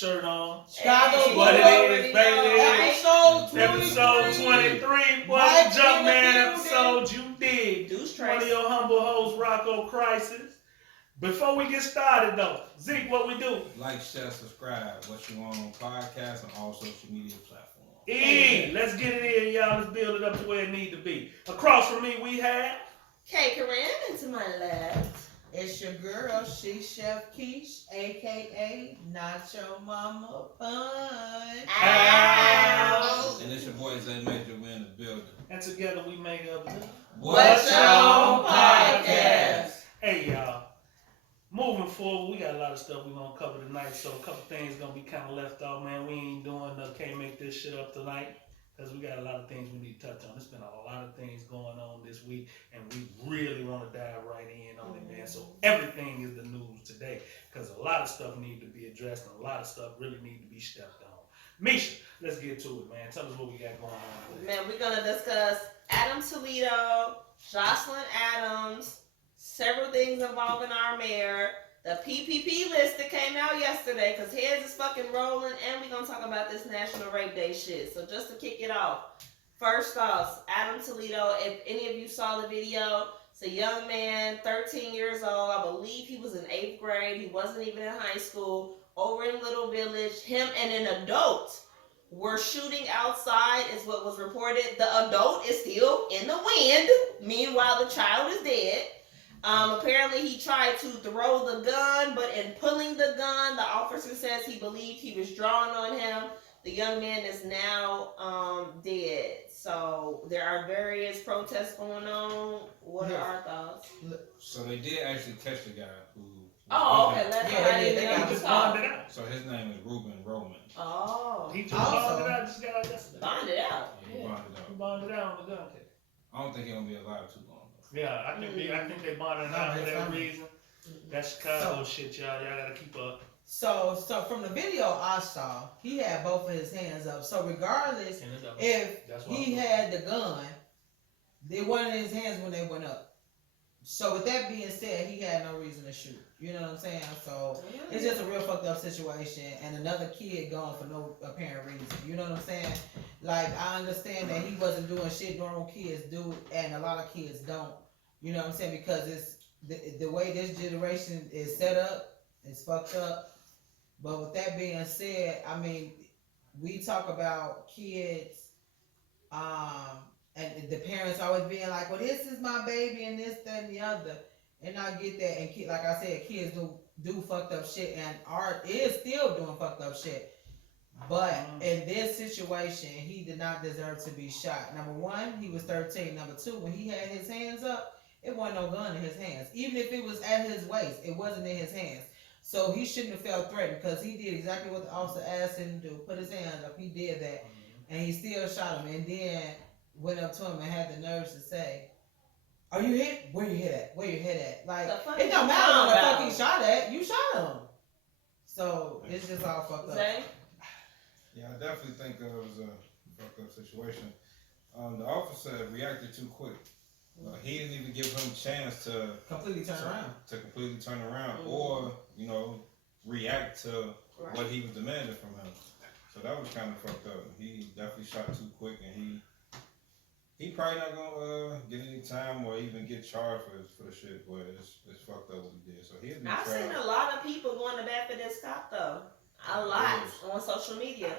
shirt on. Chicago, What it is, baby. Episode 23. Boy, Mike Jumpman in the episode. You dig. One of your humble hosts, Rocco Crisis. Before we get started, though, Zeke, what we do? Like, share, subscribe. What you want on podcast and all social media platforms. Let's get it in, y'all. Let's build it up to where it need to be. Across from me, we have K. Corinne, and to my left, It's your girl, She Chef Keish, aka Nacho Mama Punch. Ow. And it's your boy Zay Major. We're in the building. and together we make up What's Your Podcast? Hey, y'all. Moving forward, we got a lot of stuff we're going to cover tonight, so a couple things going to be kind of left off, man. We ain't doing, can't make this shit up tonight, because we got a lot of things we need to touch on. There's been a lot of things going on this week, and we really want to dive right in on it, man. So everything is the news today, because a lot of stuff need to be addressed, and a lot of stuff really need to be stepped on. Misha, let's get to it, man. Tell us what we got going on today. Man, we're going to discuss Adam Toledo, Jocelyn Adams, several things involving our mayor, the PPP list that came out yesterday, because heads is fucking rolling, and we're going to talk about this National Rape Day shit. So just to kick it off, first off, Adam Toledo, if any of you saw the video, it's a young man, 13 years old. I believe he was in 8th grade. He wasn't even in high school. Over in Little Village, him and an adult were shooting outside is what was reported. The adult is still in the wind. Meanwhile, the child is dead. Apparently he tried to throw the gun, but in pulling the gun, the officer says he believed he was drawing on him. The young man is now dead. So there are various protests going on. What are our thoughts? So they did actually catch the guy who. Oh, okay. Let's He just bonded out. So his name is Ruben Roman. Oh. He just bonded out. Just got out yesterday. Bonded out. Yeah, he bonded out. He bonded out on the gun case. I don't think he's gonna be alive too long. Yeah, I think they bonded out for that reason. That Chicago shit, y'all. Y'all gotta keep up. So from the video I saw, he had both of his hands up. So regardless, if he had the gun, it wasn't in his hands when they went up. So with that being said, he had no reason to shoot. You know what I'm saying? So it's just a real fucked up situation, and another kid gone for no apparent reason. You know what I'm saying? Like, I understand that he wasn't doing shit normal kids do, and a lot of kids don't. You know what I'm saying? Because it's the way this generation is set up, it's fucked up. But with that being said, I mean, we talk about kids, and the parents always being like, well, this is my baby, and this, that, and the other. And I get that, and like I said, kids do fucked up shit, and Art is still doing fucked up shit. But in this situation, he did not deserve to be shot. Number one, he was 13. Number two, when he had his hands up, it wasn't no gun in his hands. Even if it was at his waist, it wasn't in his hands. So he shouldn't have felt threatened, because he did exactly what the officer asked him to do. Put his hands up. He did that. And he still shot him. And then went up to him and had the nerves to say, are you hit? Where you hit at? Where you hit at? Like, it don't matter what the fuck he shot at. You shot him. So it's just all fucked up. Yeah, I definitely think it was a fucked up situation. The officer reacted too quick. He didn't even give him a chance to completely turn around, or react to what he was demanding from him. So that was kind of fucked up. He definitely shot too quick, and he probably not gonna get any time or even get charged for the shit. But it's fucked up what he did. So I've seen a lot of people going to bat for this cop though. A lot on social media.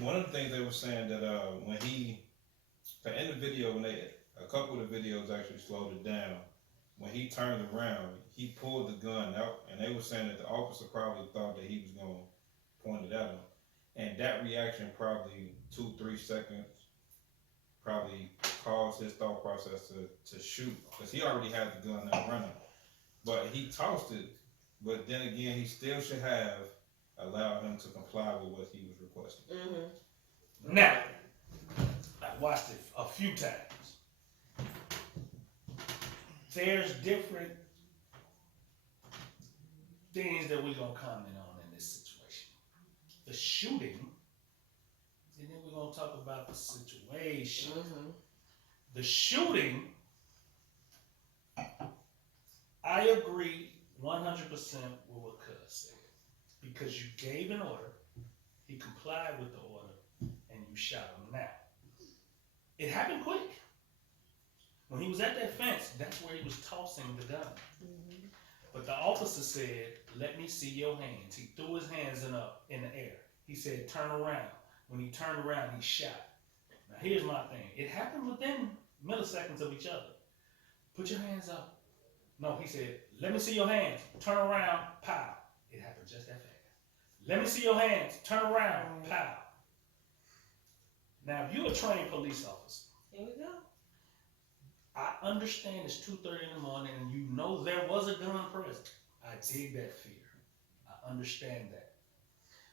One of the things they were saying that when in the video, a couple of the videos actually slowed it down. When he turned around, he pulled the gun out, and they were saying that the officer probably thought that he was going to point it at him. And that reaction, probably 2-3 seconds, probably caused his thought process to shoot, because he already had the gun out running. But he tossed it, but then again, he still should have allowed him to comply with what he was requesting. Mm-hmm. Now, I watched it a few times. There's different things that we're going to comment on in this situation. The shooting, and then we're going to talk about the situation. Mm-hmm. The shooting, I agree 100% with what Cuz said. because you gave an order, he complied with the order, and you shot him. Now, it happened quick. When he was at that fence, that's where he was tossing the gun. Mm-hmm. But the officer said, "Let me see your hands." He threw his hands in the air. He said, "Turn around." When he turned around, he shot. Now here's my thing. It happened within milliseconds of each other. Put your hands up. No, he said, "Let me see your hands. Turn around, pow." It happened just that fast. Let me see your hands. Turn around, pow. Now, if you're a trained police officer, Here we go. I understand it's 2:30 in the morning and you know there was a gun present. I dig that fear. I understand that.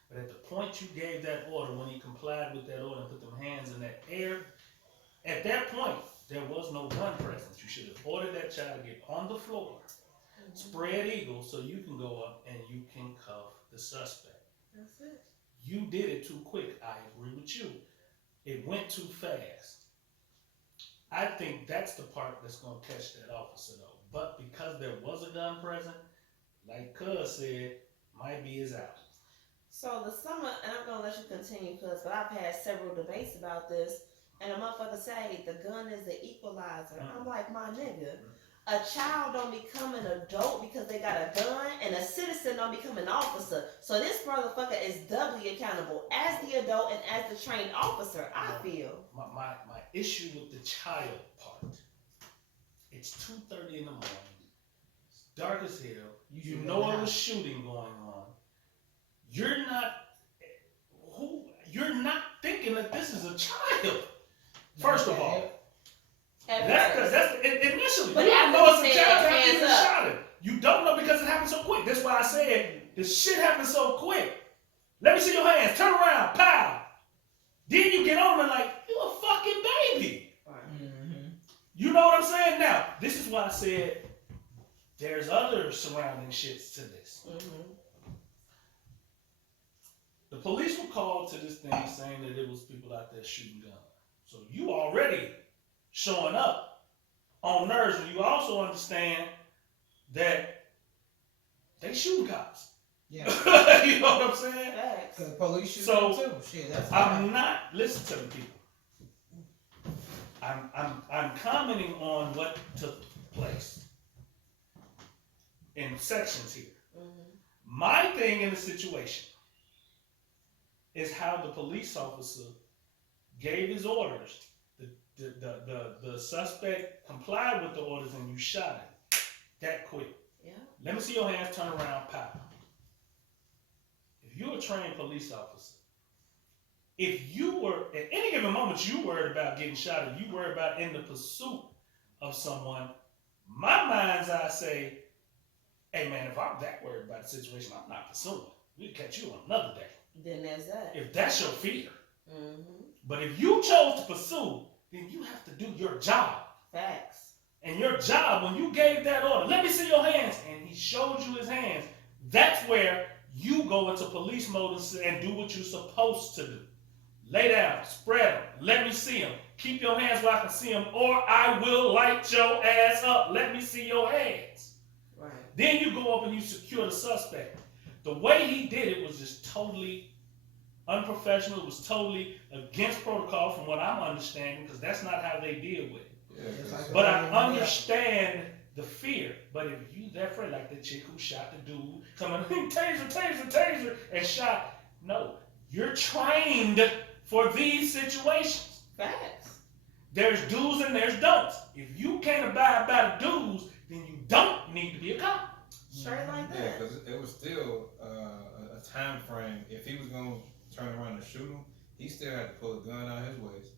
But at the point you gave that order, when he complied with that order and put them hands in that air, at that point, there was no gun present. You should have ordered that child to get on the floor, spread eagle, so you can go up and you can cuff the suspect. That's it. You did it too quick. I agree with you. It went too fast. I think that's the part that's going to catch that officer, though. But because there was a gun present, like Cuz said, might be his out. So the summer, and I'm gonna let you continue, Cuz, but I've had several debates about this, and a motherfucker say the gun is the equalizer. I'm like, my nigga, a child don't become an adult because they got a gun, and a citizen don't become an officer. So this motherfucker is doubly accountable as the adult and as the trained officer, I feel. My issue with the child part, it's 2:30 in the morning. It's dark as hell. You know there was shooting going on. You're not thinking that this is a child. First of all, that's initially. But you don't after know it's he a said child after hands you up. shot him. You don't know because it happened so quick. That's why I said the shit happened so quick. Let me see your hands. Turn around. Pow. Then you get on and like, you a fucking baby. Mm-hmm. You know what I'm saying? Now, this is why I said there's other surrounding shits to this. Mm-hmm. The police were called to this thing saying that it was people out there shooting guns. So you already showing up on nerves, and you also understand that they shooting cops. Yeah. You know what I'm saying? Facts. Cause police shoot So, too. Shit, that's I'm not listening to the people. I'm commenting on what took place in sections here. Mm-hmm. My thing in the situation is how the police officer gave his orders. The suspect complied with the orders and you shot him that quick. Yeah. Let me see your hands, turn around, pow. If you're a trained police officer, if you were, at any given moment, you worried about getting shot, or you worried about in the pursuit of someone, my mind's eye say, hey man, if I'm that worried about the situation, I'm not pursuing. We'll catch you on another day. Then there's that. If that's your fear. Mm-hmm. But if you chose to pursue, then you have to do your job. Facts. And your job, when you gave that order, let me see your hands, and he showed you his hands, that's where you go into police mode and do what you're supposed to do. Lay down, spread them, let me see them. Keep your hands where I can see them, or I will light your ass up. Let me see your hands. Right. Then you go up and you secure the suspect. The way he did it was just totally unprofessional. It was totally against protocol from what I'm understanding, because that's not how they deal with it. Yeah, But I understand the fear. But if you that friend, like the chick who shot the dude, coming, taser, and shot, no. You're trained for these situations. Facts. There's do's and there's don'ts. If you can't abide by the do's, then you don't need to be a cop. Straight like Yeah, that. because it was still a time frame. If he was going to turn around and shoot him, he still had to pull a gun out his waist,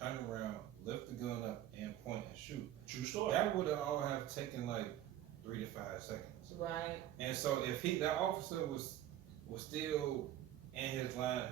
turn around, lift the gun up, and point and shoot. True story. That would have all have taken like 3 to 5 seconds. Right. And so if that officer was still in his line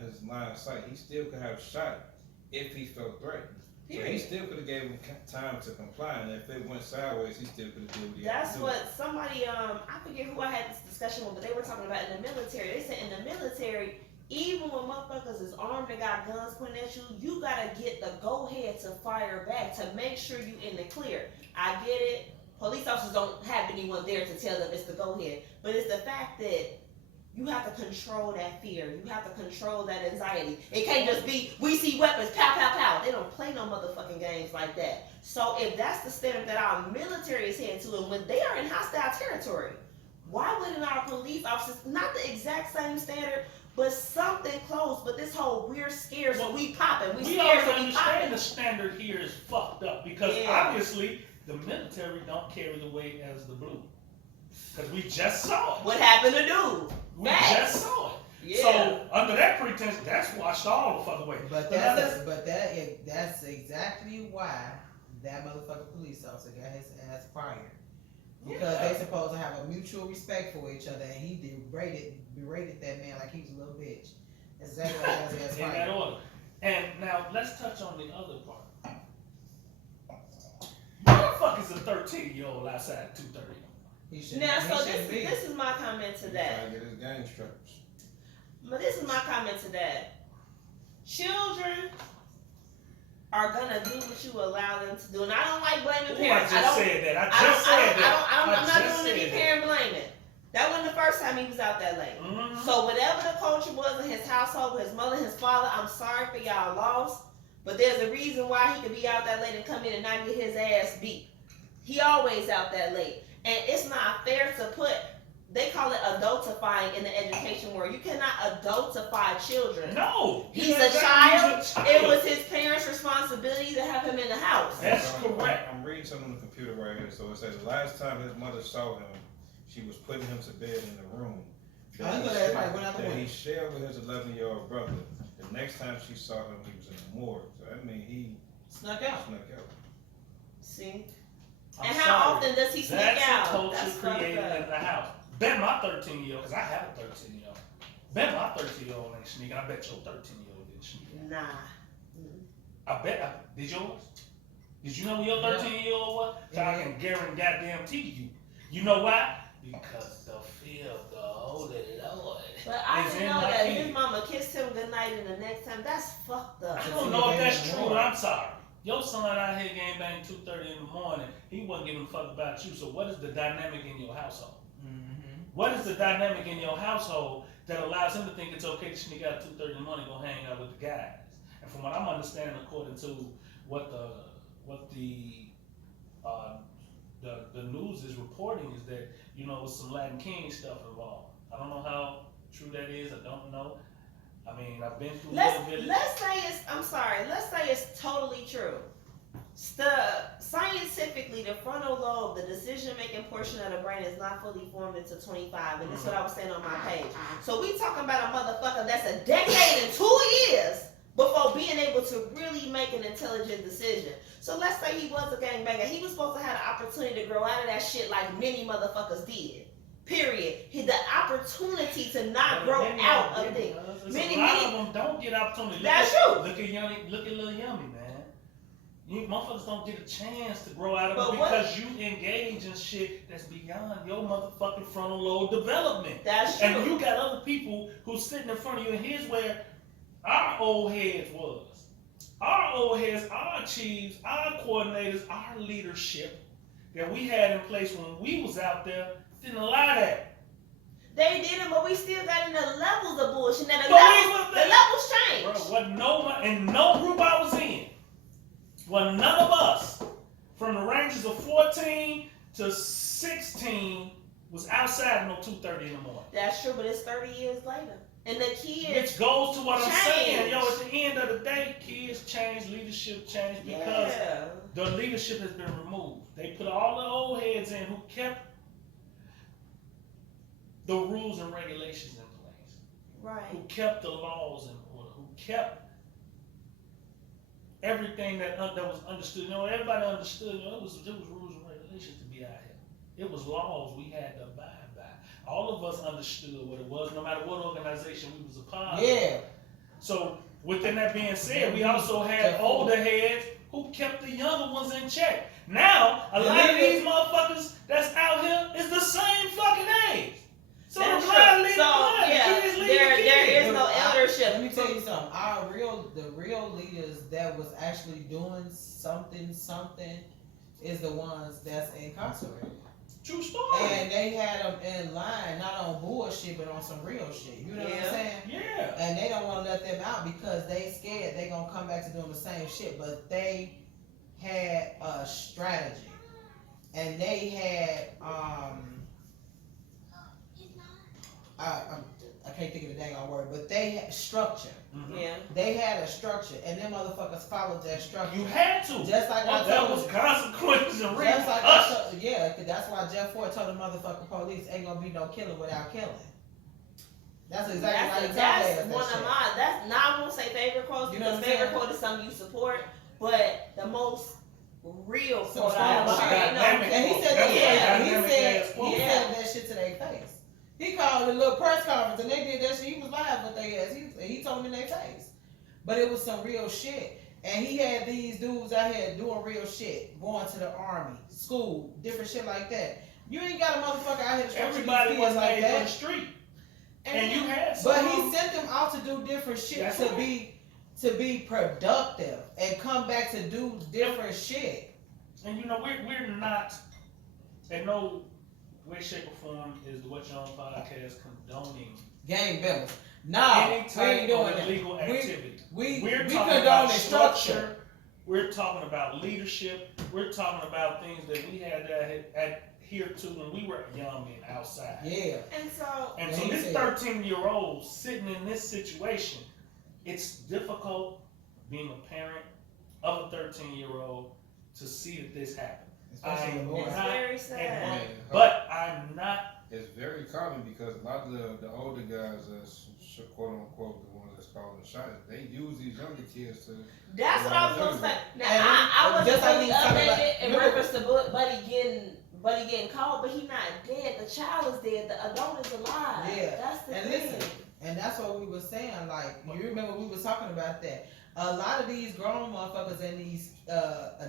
of sight, he still could have shot if he felt threatened. Period. So he still could have gave him time to comply, and if it went sideways, he still could have did what he had That's to do. what somebody, I forget who I had this discussion with, but they were talking about in the military. They said in the military, even when motherfuckers is armed and got guns pointed at you, you gotta get the go ahead to fire back to make sure you in the clear. I get it. Police officers don't have anyone there to tell them it's the go ahead, but it's the fact that You have to control that fear. You have to control that anxiety. It can't just be, we see weapons, pow, pow, pow. They don't play no motherfucking games like that. So if that's the standard that our military is heading to, and when they are in hostile territory, why wouldn't our police officers, not the exact same standard, but something close, but this whole we're scared, so we popping. We scared, also so we understand popping. the standard here is fucked up because obviously the military don't carry the weight as the blue. Because we just saw it. What happened to dude? We Facts. just saw it. Yeah. So under that pretense, that's washed all the fucking way. But that's exactly why that motherfucking police officer got his ass fired. Because they supposed to have a mutual respect for each other, and he berated that man like he was a little bitch. That's exactly why he got his ass In fired. that order. And now let's touch on the other part. Why the fuck is a 13-year-old outside at 2:30? Now, so this is my comment to that. Trying to get his gang strippers. But this is my comment to that. Children are gonna do what you allow them to do, and I don't like blaming parents. I just said that. I'm I'm not doing any parent blaming. That wasn't the first time he was out that late. Mm-hmm. So whatever the culture was in his household, with his mother, his father, I'm sorry for y'all loss, but there's a reason why he could be out that late and come in and not get his ass beat. He always out that late, and it's not fair to put. They call it adultifying in the education world. You cannot adultify children. No, He's a child. It was his parents' responsibility to have him in the house. That's correct. I'm reading something on the computer right here. So it says the last time his mother saw him, she was putting him to bed in the room that he shared with his 11-year-old brother. The next time she saw him, he was in the morgue. So that means he snuck out. See? I'm and how sorry. often does he sneak That's out? a culture That's created fucked in up. the house. Bet my 13-year-old, because I have a 13-year-old. Bet my 13-year-old ain't sneaking. I bet your 13-year-old didn't sneak. Nah. I bet. Did yours? Did you know who your 13-year-old was? So I can guarantee you. You know why? Because the fear of the Holy Lord. But I is didn't in know my that head. his mama kissed him goodnight and the next time. That's fucked up. I don't know if that's true, but I'm sorry. Your son out here game bang 2:30 in the morning. He wasn't giving a fuck about you. So what is the dynamic in your household? Mm-hmm. What is the dynamic in your household that allows him to think it's okay to sneak out 2:30 in the morning, go hang out with the guys? And from what I'm understanding, according to what the news is reporting, is that some Latin King stuff involved. I don't know how true that is. I don't know. I mean, I've been through Let's say it's totally true. Scientifically, the frontal lobe, the decision-making portion of the brain, is not fully formed until 25, and this is what I was saying on my page. So we talking about a motherfucker that's a decade and 2 years before being able to really make an intelligent decision. So let's say he was a gangbanger. He was supposed to have the opportunity to grow out of that shit like many motherfuckers did. Period. The opportunity to not grow out of things. A lot of them don't get opportunity. That's true. Look at Lil Yummy, man. You motherfuckers don't get a chance to grow out of But it because you engage in shit that's beyond your motherfucking frontal lobe development. That's true. And you got other people who's sitting in front of you, and here's where our old heads was. Our old heads, our chiefs, our coordinators, our leadership that we had in place when we was out there didn't allow that. They didn't, but we still got in the levels of bullshit. Now the But levels changed. Bro, in no group I was in, none of us, from the ranges of 14 to 16, was outside until 2:30 in the morning. That's true, but it's 30 years later. And the kids Which goes to what I'm saying. change. At the end of the day, kids change, leadership change, because the leadership has been removed. They put all the old heads in who kept the rules and regulations in place. Right. Who kept the laws in order, who kept everything that was understood. Everybody understood, it was rules and regulations to be out here. It was laws we had to abide by. All of us understood what it was, no matter what organization we was a part of. Yeah. So, within that being said, we also had older heads who kept the younger ones in check. Now, a lot of these motherfuckers that's out here is the same fucking age. So That's the blind true. lead So, the blind. yeah, Kids lead there the kids. is no eldership. Let me tell you something. The real leaders that was actually doing something is the ones that's incarcerated. True story. And they had them in line, not on bullshit, but on some real shit. You know what I'm saying? Yeah. And they don't want to let them out because they scared they gonna come back to doing the same shit. But they had a strategy, and they had I can't think of the dang on word, but they had structure. Mm-hmm. Yeah. They had a structure, and them motherfuckers followed that structure. You had to. Just like I that told was you. consequences and Just like repercussions. yeah, 'cause that's why Jeff Ford told the motherfucking police ain't gonna be no killing without killing. That's exactly why he told That's that one of shit. my. That's not. I won't say favorite quotes You know because what I'm favorite saying? quote is something you support, but the most real Some quote strong I shit. ever ain't no. Dynamic. And he said That's that. a Yeah, dynamic ass quote. he said that shit to their face. He called a little press conference and they did that shit. He was live with their ass. He told them in their face. But it was some real shit. And he had these dudes out here doing real shit, going to the army, school, different shit like that. You ain't got a motherfucker out here to structure Everybody these was kids like made for the that. street. And you had some. But he sent them out to do different shit That's to right. be productive and come back to do different shit. And you know, we're not, in no way, shape, or form is the What You On podcast condoning Gang members. No, any we ain't type doing of that. illegal activity. We We're talking condone about the structure. structure. We're talking about leadership. We're talking about things that we had to adhere to when we were young and outside. Yeah. And so. And Yeah, so he this said- 13-year-old sitting in this situation, it's difficult being a parent of a 13-year-old to see that this happened. Especially I'm the boys. It's not- very sad. Yeah. But I'm not. It's very common because a lot of the older guys, quote unquote, the ones that's calling the shots, they use these younger kids to. That's what I was gonna say. Now And I wasn't just like really he was talking about- updated in remember- reference to Buddy getting caught, but he not dead. The child is dead. The adult is alive. Yeah. That's the And thing. listen, and that's what we were saying. Like, you remember we was talking about that. A lot of these grown motherfuckers and these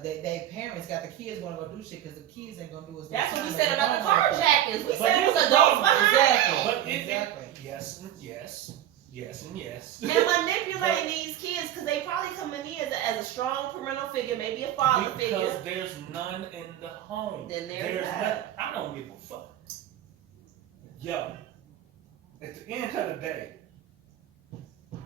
they parents got the kids going to go do shit because the kids ain't gonna do as much. That's what we time said as the about the grown motherfuckers. carjackings. We But said it here's was the adults problem. behind Exactly. it. But Exactly. yes and yes. Yes and yes. And manipulating these kids because they probably coming in as a strong parental figure, maybe a father Because figure. there's none in the home. Then there's that. I don't give a fuck. Yo, at the end of the day,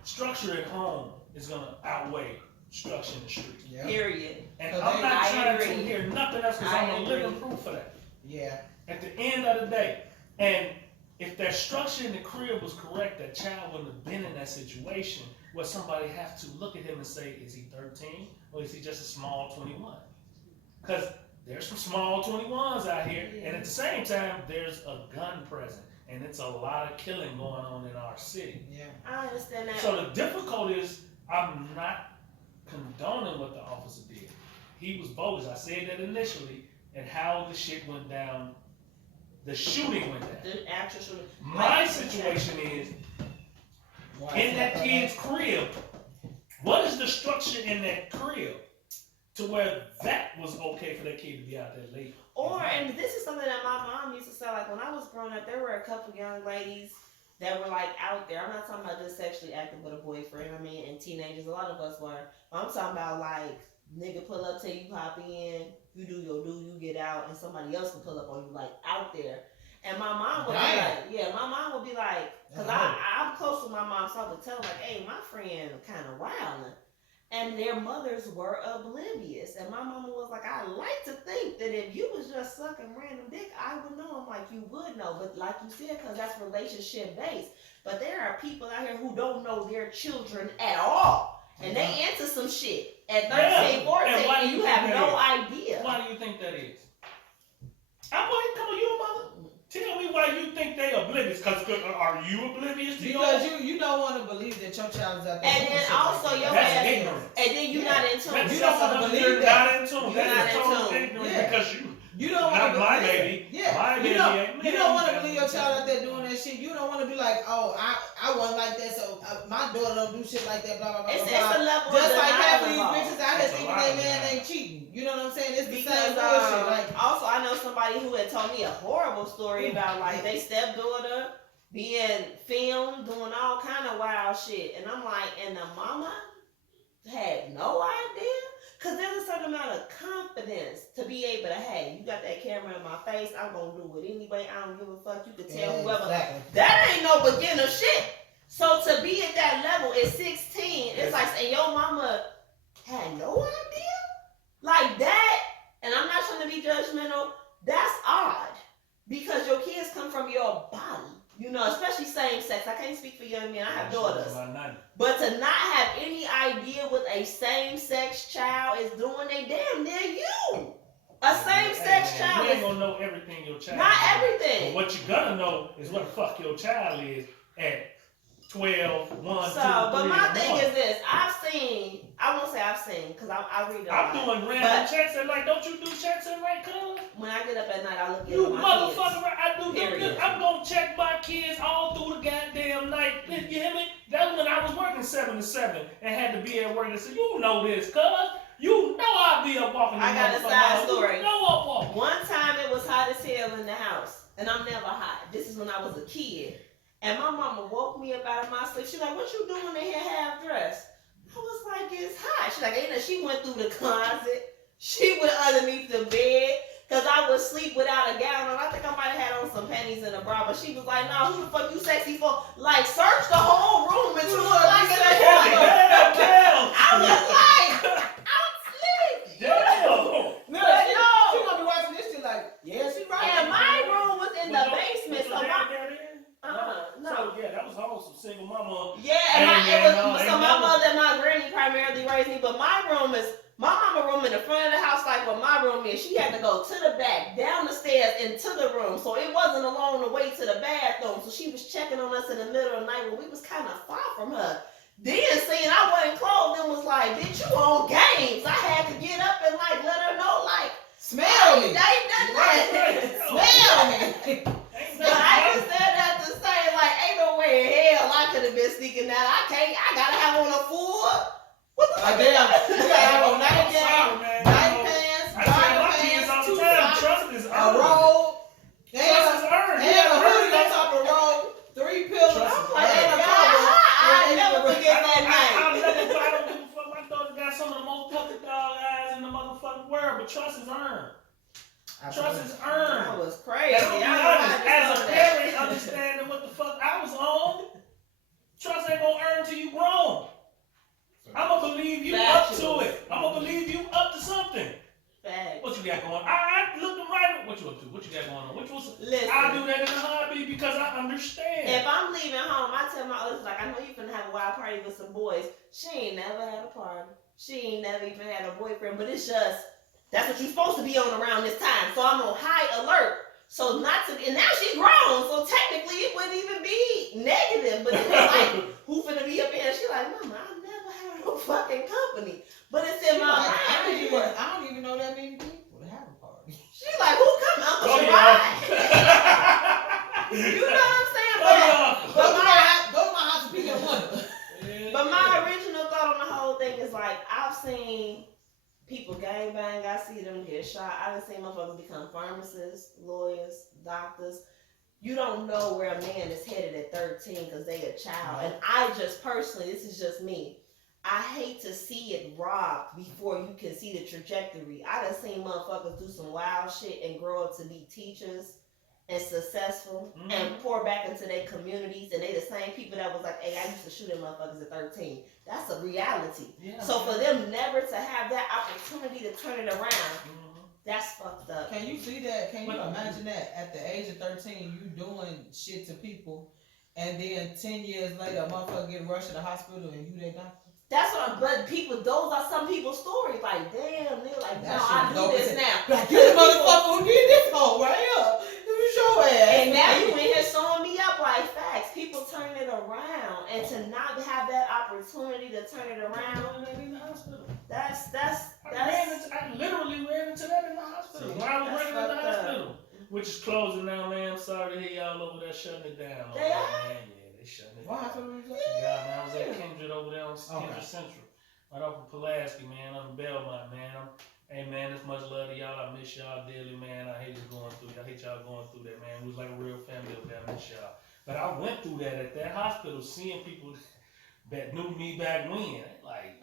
structure at home is gonna outweigh structure in the street. Yeah. Period. And So I'm not I trying agree. to hear nothing else because I I'm a living agree. proof of that. Yeah. At the end of the day, and if that structure in the crib was correct, that child wouldn't have been in that situation where somebody have to look at him and say, is he 13 or is he just a small 21? Because there's some small 21s out here, and at the same time, there's a gun present, and it's a lot of killing going on in our city. Yeah. I understand that. So the difficulty is, I'm not condoning what the officer did. He was bogus. I said that initially, and how the shit went down. The shooting went down. The actual shooting. My situation is, in that kid's crib, what is the structure in that crib to where that was okay for that kid to be out there late? Or, and this is something that my mom used to say, like when I was growing up, there were a couple young ladies that were like out there. I'm not talking about just sexually active with a boyfriend. I mean, and teenagers, a lot of us were. I'm talking about like, nigga pull up, till you hop in, you do your do, you get out, and somebody else can pull up on you, like out there. And my mom would be like, yeah, my mom would be like, because I'm close with my mom, so I would tell her, like, hey, my friend kind of wilding. And their mothers were oblivious. And my mama was like, I like to think that if you was just sucking random dick, I would know. I'm like, you would know. But like you said, because that's relationship based. But there are people out here who don't know their children at all. And they into some shit at 13, 14, and you have no idea. Why do you think that is? I'm going to come on, you a mother. Tell me why you think they oblivious. Because are you oblivious to Because yours? you don't want to believe that your child is out there. And doing then shit also like your that. That's ass- ignorance. And then you're not in tune. You don't wanna believe you're that. not in tune. You're That's not in total tune. ignorance Yeah. because You don't want not to my believe. baby. Yeah. My You baby don't, ain't you don't want to married. believe your child out there doing that shit. You don't want to be like, oh, I wasn't like that, so my daughter don't do shit like that, blah, blah, blah, It's blah. a level Just of like denial half of these involved. bitches out here It's a thinking lot they of man denial. ain't cheating. You know what I'm saying? It's the Because same bullshit. Like, also I know somebody who had told me a horrible story about like they stepdaughter being filmed doing all kind of wild shit, and I'm like, and the mama had no idea. Because there's a certain amount of confidence to be able to, hey, you got that camera in my face, I'm going to do it anyway. I don't give a fuck. You can tell whoever. Exactly. That ain't no beginner shit. So to be at that level at 16, it's like, and your mama had no idea? Like that, and I'm not trying to be judgmental, that's odd. Because your kids come from your body. You know, especially same sex. I can't speak for young men. I have daughters. But to not have any idea what a same sex child is doing, they damn near you. A same sex child. You ain't gonna know everything your child not is. Everything. But what you gonna know is what the fuck your child is at 12, 1, so, 2, 3, but my thing 1. is this. I won't say I've seen, because I read a lot. I'm doing random checks and like, don't you do checks and right, cuz? When I get up at night, I look at You my motherfucker, kids. I do this. I'm gonna check my kids all through the goddamn night. You hear me? That was when I was working 7 to 7 and had to be at work and say, you know this, cuz. You know I'll be up walking. I got a side story. You know I'm walking. One time it was hot as hell in the house, and I'm never hot. This is when I was a kid. And my mama woke me up out of my sleep. She's like, what you doing in here half dressed? I was like, it's hot. She's like, and she went through the closet. She went underneath the bed. Because I would sleep without a gown on. I think I might have had on some panties and a bra. But she was like, no, who the fuck you sexy for? Like, search the whole room and you look like in the corner. I was like, I'm sleeping. Damn. No, she gonna be watching this shit like, yeah, she right. And my room was in the basement. So So yeah, that was wholesome. Single mama. Yeah, and my mother and my granny primarily raised me. But my mama room in the front of the house, like where my room is. She had to go to the back, down the stairs, into the room. So it wasn't along the way to the bathroom. So she was checking on us in the middle of the night when we was kind of far from her. Then seeing I wasn't clothed and was like, bitch, you on games. I had to get up and like let her know, like, smell me. Smell me. So I just said that to say, like, ain't no way in hell I could have been sneaking that. I gotta have on a full. What the fuck? You gotta have on night gown, night pants, jogger pants, 2 socks, a robe, Trust is earned. and a hoodie on top of the robe, 3 pillows, and a cover. I never forget that night. I don't give a fuck. My daughter got some of the most puppet dog eyes in the motherfucking world, but trust is earned. Trust is earned. That was crazy. And I'll be honest, as a parent, understanding what the fuck I was on, trust ain't gonna earn till you grown. I'm gonna believe you up to it. I'm gonna believe you up to something. Facts. What you got going on? I looked right. What you up to? What you got going on? Listen, I do that in a heartbeat because I understand. if I'm leaving home, I tell my others, like, I know you finna have a wild party with some boys. She ain't never had a party. She ain't never even had a boyfriend, but it's just, that's what you're supposed to be on around this time. So I'm on high alert. So not to, and now she's grown, so technically it wouldn't even be negative. But it's like, who finna be up here? She like, mama, I never had no fucking company. But it's in my mind. I don't even know that many people to have a party. She like, who come? Uncle Sherrod. You know what I'm saying? Go to my house and pick up one. But my original thought on the whole thing is like, I've seen people gangbang, I see them get shot. I done seen motherfuckers become pharmacists, lawyers, doctors. You don't know where a man is headed at 13 because they a child. And I just personally, this is just me, I hate to see it robbed before you can see the trajectory. I done seen motherfuckers do some wild shit and grow up to be teachers and successful and pour back into their communities, and they the same people that was like, hey, I used to shoot at motherfuckers at 13. That's a reality. Yeah, so for them never to have that opportunity to turn it around, that's fucked up. Can you see that? Can you imagine that at the age of 13, you doing shit to people, and then 10 years later, a motherfucker get rushed to the hospital and you their doctor? That's what but people, those are some people's stories. Like, damn, nigga, like, no, I do this now. Like, you the motherfucker who did this hole right here. Show ass. And now you in here showing me up like facts. People turn it around, and to not have that opportunity to turn it around, in the hospital. I literally ran into that in the hospital. When I was working in the hospital, which is closing now, man. I'm sorry to hear y'all over there shutting it down. They are? Man, yeah, they shutting it What down. happened? Yeah, man, I was at Kindred over there on Kindred Central, right off of Pulaski, man. I'm in Belmont, man. Hey man, it's much love to y'all. I miss y'all dearly, man. I hate y'all going through that, man. We was like a real family over there. I miss y'all. But I went through that at that hospital, seeing people that knew me back when. Like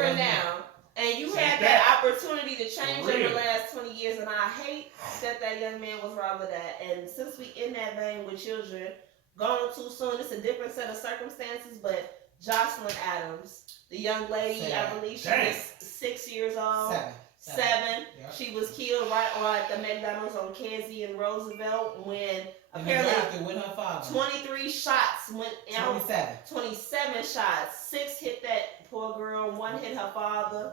different now. And you had that opportunity to change in the last 20 years, and I hate that young man was robbed of that. And since we in that vein with children, gone too soon, it's a different set of circumstances, but Jocelyn Adams, the young lady, I believe she was 6 years old. Seven. Yep. She was killed right at the McDonald's on Kedzie and Roosevelt when apparently with her father. 23 shots went out. 27 shots. 6 hit that poor girl. 1 hit her father.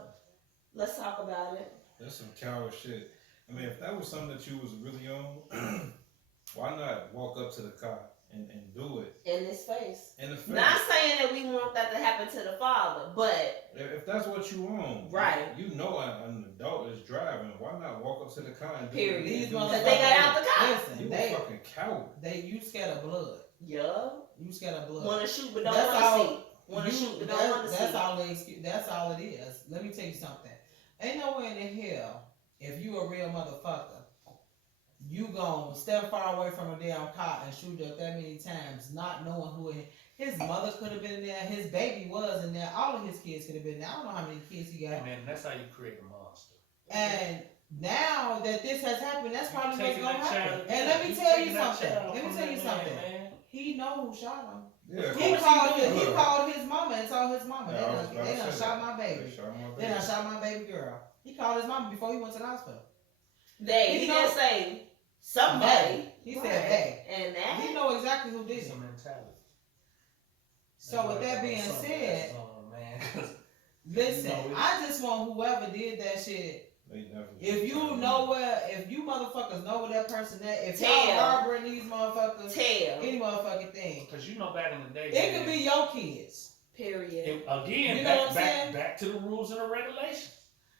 Let's talk about it. That's some coward shit. I mean, if that was something that you was really on, why not walk up to the cop and do it in his face? In the face. Not saying that we want that to happen to the father, but if that's what you want, right? You know, an adult is driving. Why not walk up to the car and do period? It? Because they got out the car. Listen, you a fucking coward. You scared of blood. Yeah. You scared of blood. Want to shoot but don't want to see. Want to shoot but don't want to see. That's all it is. Let me tell you something. Ain't nowhere in the hell, if you a real motherfucker, you gon' step far away from a damn car and shoot up that many times, not knowing who it is. His mother could have been in there, his baby was in there, all of his kids could have been there. I don't know how many kids he got. Man, that's how you create a monster. And now that this has happened, that's probably what's gonna happen. And let me tell you something. He know who shot him. Yeah, he called his mama and told his mama, they done shot my baby. They done shot my baby girl. He called his mama before he went to the hospital. He didn't say somebody. He said they. And that? He know exactly who did it. Mentality. So with that being said, listen, I just want whoever did that shit. If you motherfuckers know where that person at, if y'all harboring these motherfuckers, any motherfucking thing. Because you know back in the day, it could be your kids. Period. Again, back to the rules and the regulations.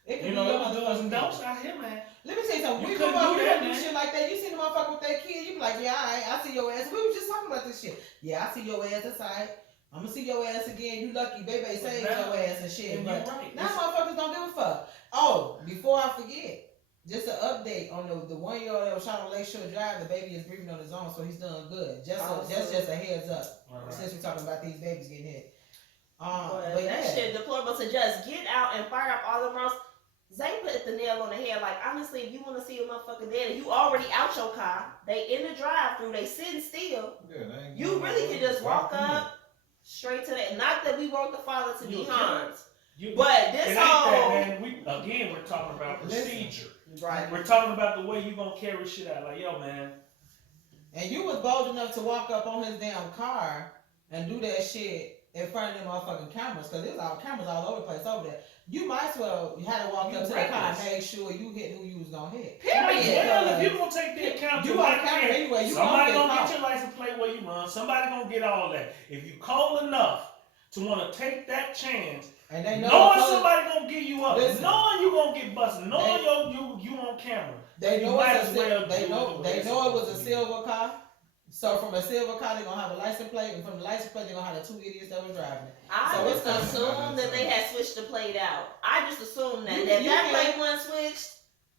It could be your motherfucking kids. Out here, man. Let me tell you something. We don't do shit like that. You see the motherfucker with that kid, you be like, yeah, I see your ass. We were just talking about this shit. Yeah, I see your ass aside. I'm gonna see your ass again. You lucky, baby, saved your ass and shit. But now motherfuckers don't give a fuck. Oh, before I forget, just an update on the 1-year-old that was shot on Lakeshore Drive. The baby is breathing on his own, so he's doing good. Just a heads up. Since we're talking about these babies getting hit. But that shit deplorable to just get out and fire up all the rounds. Zay put the nail on the head. Like, honestly, if you want to see a motherfucker dead, you already out your car. They in the drive-through. They sitting still. Yeah, you really can just walk up straight to that. Not that we want the father to be harmed. But this whole... we're talking about procedure. Right. We're talking about the way you going to carry shit out. Like, yo, man. And you was bold enough to walk up on his damn car and do that shit in front of them motherfucking cameras. Because there's all cameras all over the place over there. You might as well had to walk up to the car and make sure you hit who you was gonna hit. Period. Well, if you gonna take the account, you on camera anyway. Somebody gonna get your license plate where you run. Somebody gonna get all that. If you cold enough to want to take that chance, and they know knowing somebody gonna give you up, listen, knowing you gonna get busted, knowing you on camera, they know they know it was a silver car. So from a silver car, they're gonna have a license plate, and from the license plate, they're gonna have the 2 idiots that was driving it. I just assumed that they had switched the plate out. I just assumed that that plate wasn't switched.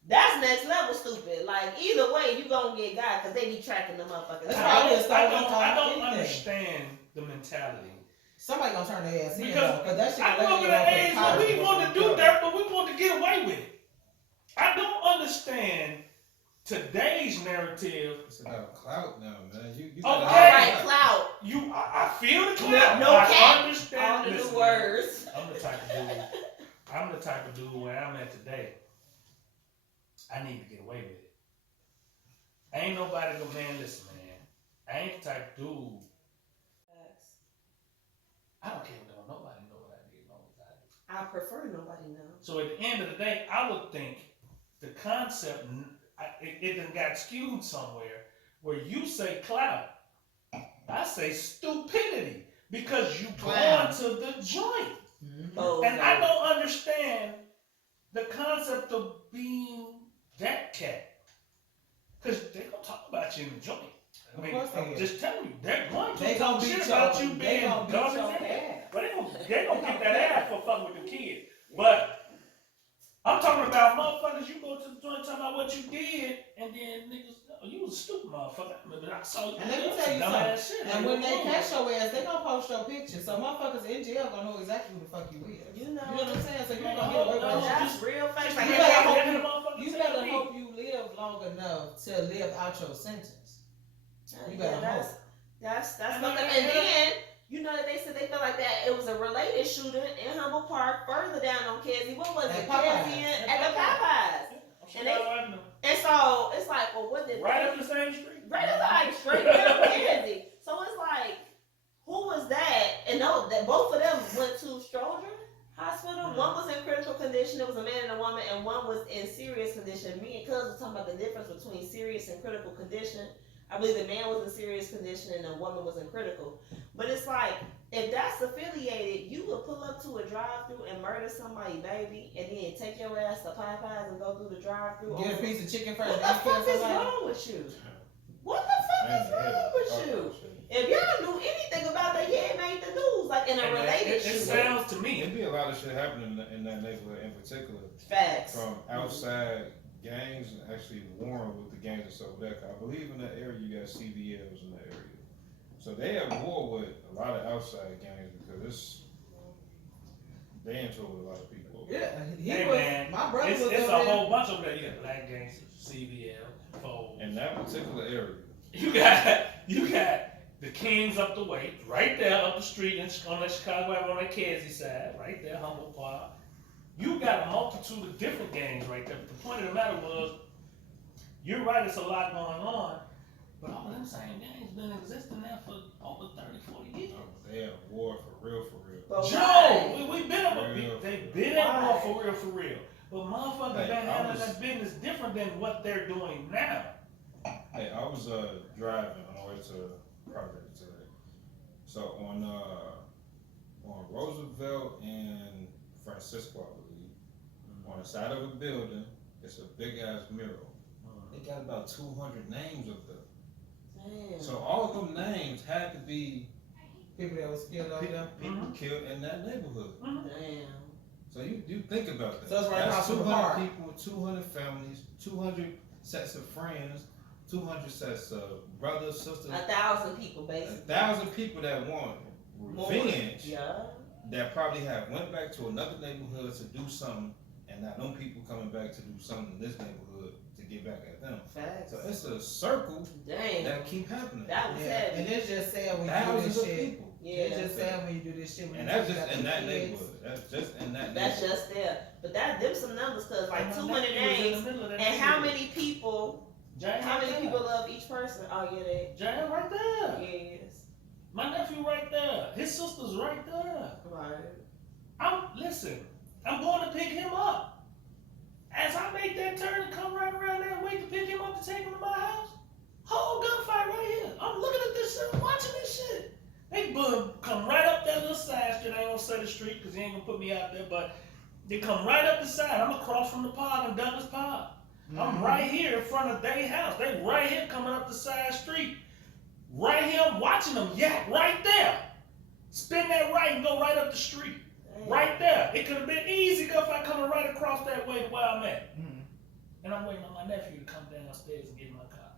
That's next level stupid. Like, either way, you gonna get got because they be tracking them motherfuckers. I don't understand the mentality. Somebody gonna turn their ass in because that shit. I grew up in an age where we want to do dirt, but we want to get away with it. I don't understand today's narrative. It's about clout now, man. You right, clout. I feel the clout. No cap. I understand. All the words. I'm the type of dude where I'm at today. I need to get away with it. Ain't nobody gonna, man, listen, man. I ain't the type of dude. I don't care if nobody know what I did. I prefer nobody know. So at the end of the day, I would think the concept, it done got skewed somewhere where you say clout. I say stupidity because you going to the joint. Oh, and I don't understand the concept of being that cat. Because they're going to talk about you in the joint. I mean, I'm just telling you, they're going to talk shit about you being dumb as hell. But they're going to get that ass for fucking with the kids. But I'm talking about motherfuckers. You go to the joint talking about what you did, and then niggas, oh, you was a stupid motherfucker. I saw you. And let me tell you something. And when they catch your ass, they gonna post your picture. So motherfuckers in jail gonna know exactly who the fuck you is. You know what I'm saying? So you ain't gonna get away with that. That's real face. You better hope you live long enough to live out your sentence. You better hope. That's something. And then you know that they said they felt like that it was a related shooting in Humboldt Park, further down on Kedzie. What was it? Kedzie at the Popeyes. And so it's like, well, what did right up the same street? Right up like straight down Kedzie. So it's like, who was that? And no, that both of them went to Stroger Hospital. Mm-hmm. One was in critical condition. It was a man and a woman, and one was in serious condition. Me and Cuz was talking about the difference between serious and critical condition. I believe the man was in serious condition and the woman was in critical. But it's like, if that's affiliated, you would pull up to a drive-thru and murder somebody, baby, and then take your ass to Popeyes and go through the drive-thru. Get a piece of chicken first. What the fuck is wrong with you? What the fuck is wrong with you? If y'all knew anything about that, yeah, it made the news, like in a related shit. It sounds to me. It'd be a lot of shit happening in that neighborhood in particular. Facts. From outside gangs and actually warring with the gangs and stuff like that. I believe in that area you got CBLs in that area. So they have war with a lot of outside gangs because they into with a lot of people. Yeah, man, my brother was it's a whole bunch over there. You got black gangs, CBL, Foles. In that particular area. You got the Kings up the way, right there up the street on that Chicago Avenue on that Kedzie side, right there, Humboldt Park. You got a multitude of different gangs right there. But the point of the matter was, you're right, it's a lot going on, but all of them same gangs been existing there for over 30, 40 years. They have war for real. Joe, we've been they've been at war for real. But motherfuckers been handling that business different than what they're doing now. Hey, I was driving on the way to the project today. So on Roosevelt and Francisco, I believe, on the side of a building, it's a big ass mural. They got about 200 names up there. Damn. So all of them names had to be people that was killed out there. People killed in that neighborhood. Damn. So you think about that. So it's right That's across 200 people, 200 families, 200 sets of friends, 200 sets of brothers, sisters. 1,000 people, basically. 1,000 people that want revenge. Yeah. That probably have went back to another neighborhood to do something, and now them people coming back to do something in this neighborhood to get back at them. Facts. So it's a circle that keep happening. That was heavy. And it's just sad when you do this shit. People. Yeah. It's just sad when you do this shit. And that's just in that neighborhood. That's just in that neighborhood. That's just there. But them some numbers, cause like 200 names, and how many people? How many people love each person? Oh yeah, they. Jay right there. Yes. My nephew right there. His sister's right there. Right. Listen, I'm going to pick him up. As I make that turn and come right around there and wait to pick him up to take him to my house, whole gunfight right here. I'm looking at this shit, I'm watching this shit. They come right up that little side street. I ain't gonna say the street because he ain't gonna put me out there, but they come right up the side. I'm across from the park in Douglas Park. I'm right here in front of their house. They right here coming up the side street. Right here, I'm watching them yak right there. Spin that right and go right up the street. Right there. It could have been easy if I come right across that way to where I'm at. And I'm waiting on my nephew to come downstairs and get in my car.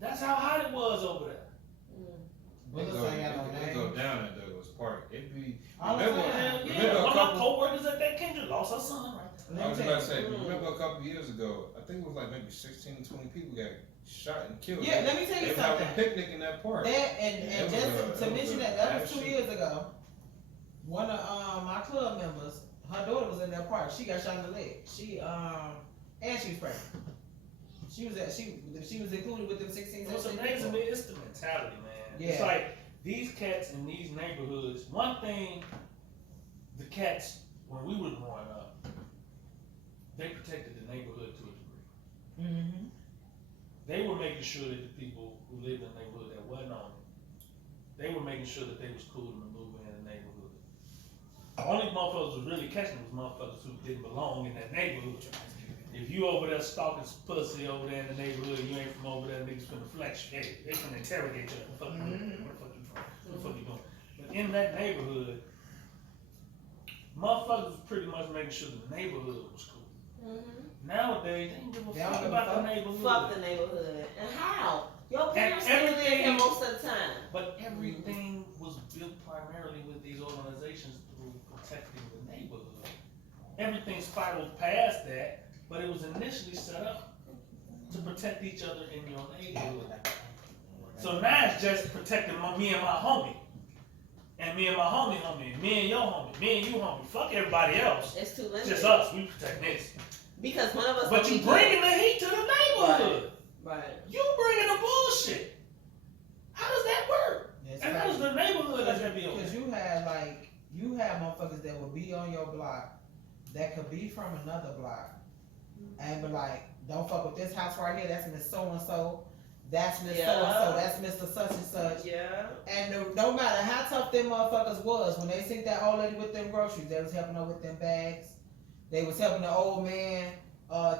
That's how hot it was over there. It go down at Douglas Park. It be remember one of my co-workers at that Kendrick lost her son right there. I was about to say, remember a couple years ago, I think it was like maybe 16 to 20 people got shot and killed. Yeah, let me tell you something. They were having a picnic in that park. And just to mention that was 2 years ago. One of my club members, her daughter was in that park. She got shot in the leg. And she was pregnant. She was included with them 16. What's amazing is the mentality, man. Yeah. It's like these cats in these neighborhoods. One thing, the cats when we were growing up, they protected the neighborhood to a degree. They were making sure that the people who lived in the neighborhood that wasn't on it, they were making sure that they was cool to maneuver in the neighborhood. The only motherfuckers was really catching was motherfuckers who didn't belong in that neighborhood. If you over there stalking some pussy over there in the neighborhood, you ain't from over there, niggas finna flex you. Hey, they finna interrogate you. What the fuck you doing? What the fuck you doing? But in that neighborhood, motherfuckers was pretty much making sure the neighborhood was cool. Mm-hmm. Nowadays, they don't give a They don't fuck give a about the fuck. neighborhood. Fuck the neighborhood. And how? Your parents And still live here everything- most of the time. But everything was built primarily with these organizations through protecting the neighborhood. Everything spiraled past that, but it was initially set up to protect each other in your neighborhood. So now it's just protecting me and my homie. And me and my homie, me and your homie, me and you homie. Fuck everybody else. It's too limited. Just us, we protect this. Because one of us. But you bringing the heat to the neighborhood. Right. You bringing the bullshit. How does that work? It's And how does the neighborhood does that be okay? Because you had motherfuckers that would be on your block that could be from another block and be like, don't fuck with this house right here, that's Miss So and so, that's Miss So and so, that's Mr. Such and such. Yeah. And no matter how tough them motherfuckers was, when they seen that old lady with them groceries, they was helping her with them bags. They was helping the old man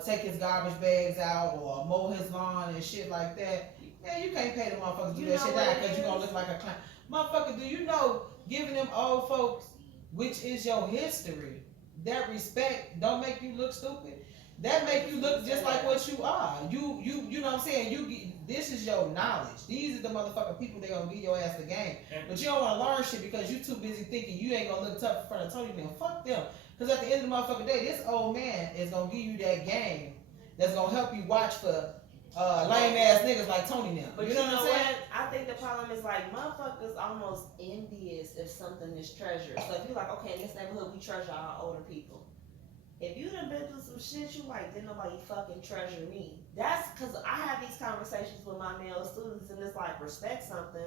take his garbage bags out or mow his lawn and shit like that. Man, you can't pay the motherfuckers to do You that know shit what now it because you gonna is? look like a clown. Motherfucker, do you know giving them old folks, which is your history, that respect don't make you look stupid? That make you look just like what you are. You know what I'm saying? This is your knowledge. These are the motherfucking people that gonna give your ass the game. But you don't wanna learn shit because you too busy thinking you ain't gonna look tough in front of Tony. Man, fuck them. Cause at the end of the motherfucking day, this old man is gonna give you that game that's gonna help you watch for lame ass niggas like Tony now. But you know what I'm saying? I think the problem is like motherfuckers almost envious if something is treasured. So if you're like, okay, in this neighborhood we treasure our older people. If you done been through some shit, you like, didn't nobody fucking treasure me. That's cause I have these conversations with my male students and it's like, respect something.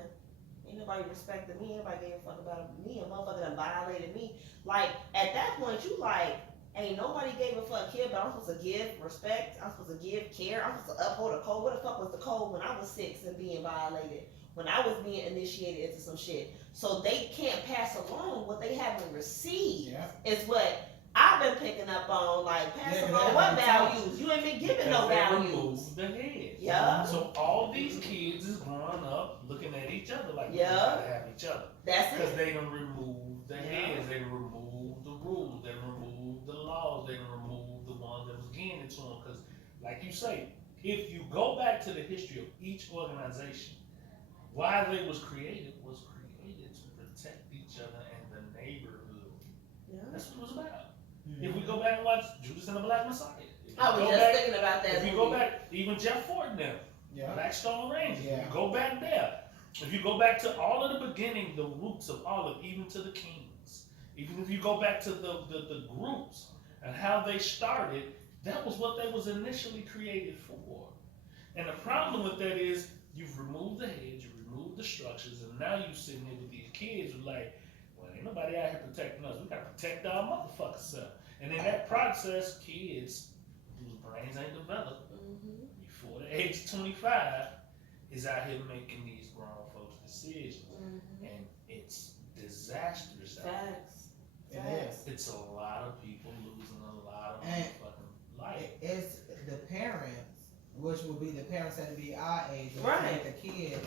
Ain't nobody respected me, ain't nobody gave a fuck about me, a motherfucker that violated me. Like, at that point you like, ain't nobody gave a fuck here, but I'm supposed to give respect, I'm supposed to give care, I'm supposed to uphold a code. What the fuck was the code when I was 6 and being violated? When I was being initiated into some shit. So they can't pass along what they haven't received. Yeah. Is what I've been picking up on, like, pass Yeah, along that what happens values? You ain't been given no Because they values. removed the head. Yeah. So all these kids is growing up looking at each other like we Yeah. gotta have each other. That's Because it. they done removed the Yeah. heads, they done removed the rules, they done removed the laws, they done removed the ones that was getting it to them. Because, like you say, if you go back to the history of each organization, why they was created to protect each other and the neighborhood. Yeah. That's what it was about. If we go back and watch Judas and the Black Messiah, if I you was go just back- thinking about that. if you go back, even Jeff Ford now, Yeah. Blackstone Rangers, Yeah. if you go back there, if you go back to all of the beginning, the roots of all of, even to the kings, even if you go back to the groups and how they started, that was what they was initially created for. And the problem with that is you've removed the heads, you removed the structures, and now you sitting here with these kids who like, well, ain't nobody out here protecting us. We gotta protect our motherfucking self. And in that process, kids whose brains ain't developed before the age of 25 is out here making these grown folks decisions. And it's disastrous out here. Facts. It is. It's a lot of people losing a lot of And motherfucking life. It's the parents, which would be the parents that would be our age, and Right. the kids,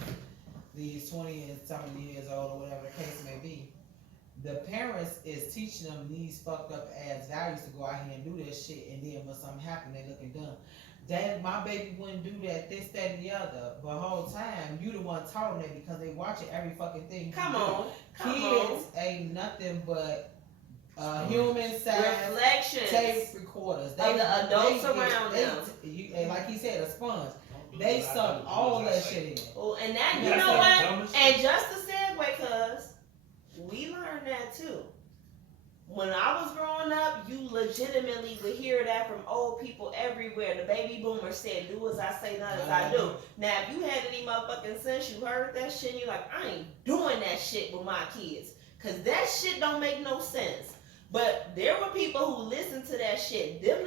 these 20 and something years old or whatever the case may be. The parents is teaching them these fucked up ass values to go out here and do that shit, and then when something happen, they looking dumb. Dad, my baby wouldn't do that, this, that, and the other. But whole time, you the one taught them that because they watching every fucking thing. Come on. Kids ain't nothing but human size Reflections. tape recorders. Of the adults around them. And like he said, a sponge. Don't They believe I suck do all what I that say. shit in. Oh, and that, you That's know the what? dumbest And shit. just to segue, cuz, we learned that too. When I was growing up, you legitimately would hear that from old people everywhere. The baby boomers said, do as I say, not as I do. Now, if you had any motherfucking sense, you heard that shit, and you're like, I ain't doing that shit with my kids. Because that shit don't make no sense. But there were people who listened to that shit. Them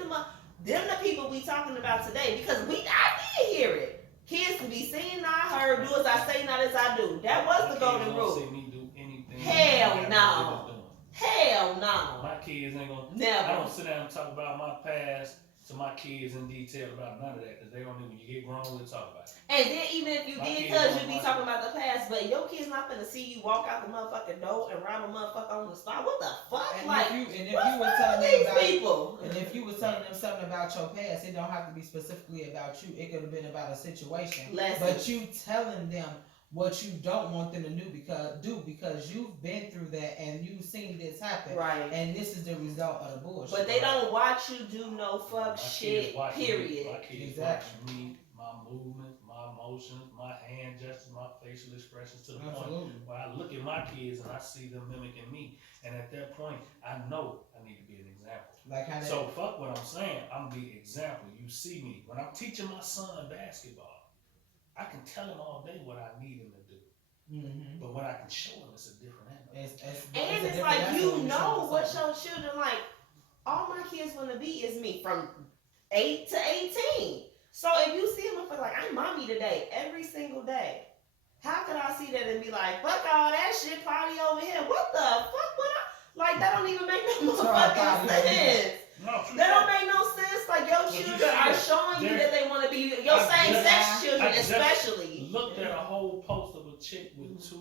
the people we talking about today. Because I did hear it. Kids to be seen, not heard, do as I say, not as I do. That was the My golden kids rule. don't see me do anything. Hell I got no. business doing. Hell no. My kids ain't gonna. I Never. don't sit down and talk about my past to my kids in detail about none of that because they don't even. When you get grown, we'll talk about it. And then even if you My did, kids cause don't you be watch talking it. about the past, but your kid's not gonna see you walk out the motherfucking door and rob a motherfucker on the spot. What the fuck? And Like, if you what's were wrong telling with them these about people? and if you was telling them something about your past, it don't have to be specifically about you. It could have been about a situation. Lessons. But you telling them what you don't want them to because you've been through that and you've seen this happen. Right. And this is the result of the bullshit. But they don't watch you do no fuck My shit, kids watch period. Me. My kids Exactly. watch me, my movements, my emotions, my hand gestures, my facial expressions to the point Absolutely. where I look at my kids and I see them mimicking me. And at that point, I know I need to be an example. Like how So fuck what I'm saying. I'm the example. You see me. When I'm teaching my son basketball, I can tell him all day what I need him to do. mm-hmm. But when I can show him, it's a different animal. And it's like you know what your children like. All my kids want to be is me from 8 to 18. So if you see them like I'm mommy today every single day, how could I see that and be like fuck all that shit party over here? What the fuck would I like? That don't even make no motherfucking sense. No, That don't make no sense. Like your children are showing you that they want to be your same sex children, especially. Looked at a whole post of a chick with 2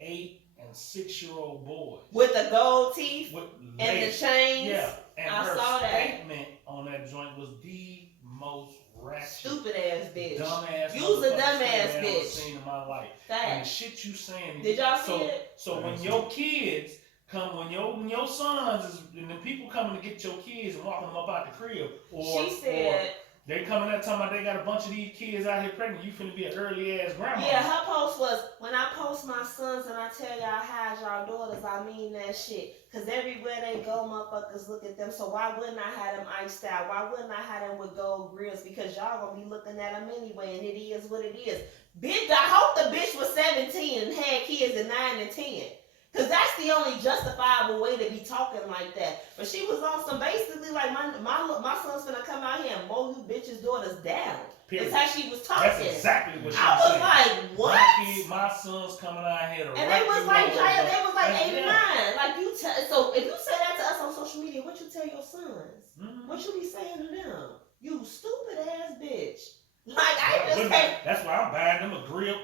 8 and 6-year-old boys With the gold teeth with and the lace. chains. Yeah, and I her saw that. statement on that joint was the most ratchet, Stupid ass bitch. dumbass. You's a motherfucking dumbass shit I've ever bitch. seen in my life. And the Fact. shit you saying. Did y'all see so, it? So when your kids come, when your sons is, and the people coming to get your kids and walking them up out the crib, or She said. they coming up talking about they got a bunch of these kids out here pregnant. You finna be an early ass grandma. Yeah, her post was, when I post my sons and I tell y'all hide y'all daughters, I mean that shit. Cause everywhere they go, motherfuckers look at them. So why wouldn't I have them iced out? Why wouldn't I have them with gold grills? Because y'all gonna be looking at them anyway, and it is what it is. Bitch, I hope the bitch was 17 and had kids at 9 and 10. Cause that's the only justifiable way to be talking like that. But she was on some basically like my son's gonna come out here and mow you bitches' daughters down. Period. That's how she was talking. That's exactly what she I was was saying. like, what? My son's coming out here to And wreck they was you like, all Jaya, over. they was like That's 8 and them. 9. Like you so if you say that to us on social media, what you tell your sons? Mhm. What you be saying to them? You stupid ass bitch. Like I just But can't. that's why I'm buying them a grill.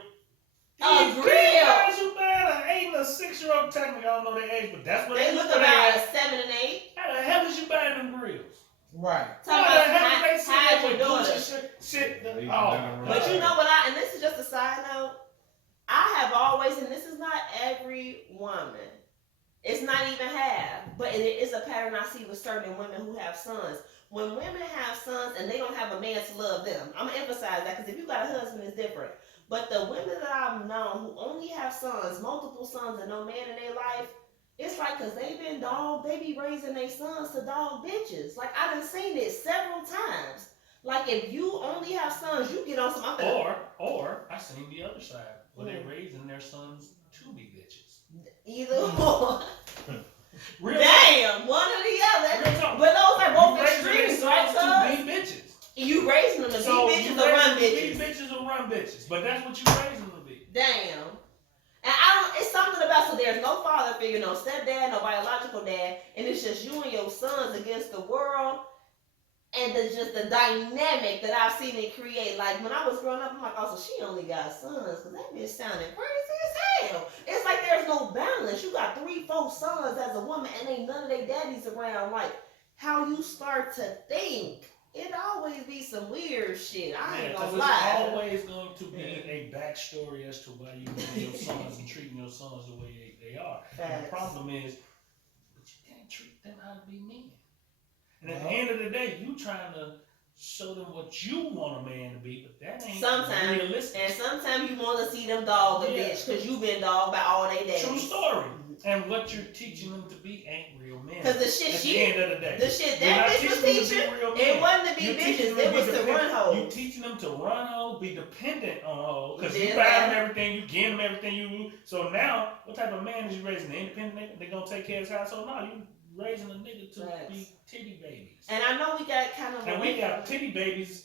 A These grill? guys who buying an 8 and a 6-year-old, technically I don't know their age, but that's what They look about 7 and 8. How the hell is you buying them grills? Right. Talking How the about hell they hide your with daughter. Gucci shit? They Oh, done But you right. know what and this is just a side note, I have always, and this is not every woman, it's not even half, but it is a pattern I see with certain women who have sons. When women have sons and they don't have a man to love them, I'm going to emphasize that because if you got a husband, it's different. But the women that I've known who only have sons, multiple sons, and no man in their life, it's like because they been dog, they be raising their sons to dog bitches. Like, I done seen it several times. Like, if you only have sons, you get on some other. Or I seen the other side where they raising their sons to be bitches. Either or. Real Damn, one or the other. Real talk. But those are both You raising their extremes, right, sons cuz? to be bitches. You raising them to So be bitches you or run raising bitches. to be bitches or run bitches, but that's what you raising them to be. Damn. And I don't, it's something about, so there's no father figure, no stepdad, no biological dad, and it's just you and your sons against the world, and just the dynamic that I've seen it create. Like, when I was growing up, I'm like, oh, so she only got sons, because that bitch sounded crazy as hell. It's like there's no balance. You got 3, 4 sons as a woman, and ain't none of their daddies around. Like, how you start to think. It always be some weird shit. I ain't gonna lie. It's always going to be a backstory as to why you love your sons and treating your sons the way they are. And the problem is, but you can't treat them how to be men. And at the end of the day, you trying to show them what you want a man to be, but that ain't realistic. And sometimes you want to see them dog a bitch because you been dogged by all they days. True story. And what you're teaching them to be ain't real men. Because the shit at the end of the day, the shit that bitch was teaching, it wasn't to be bitches, it was to run hoes. You teaching them to run hoes, be dependent on hoes, because you Yeah. buy them everything, you give them everything you. So now, what type of man is you raising? An independent nigga? They gonna take care of his household? No, you raising a nigga to be titty babies. And I know we got kind of. And we got titty babies,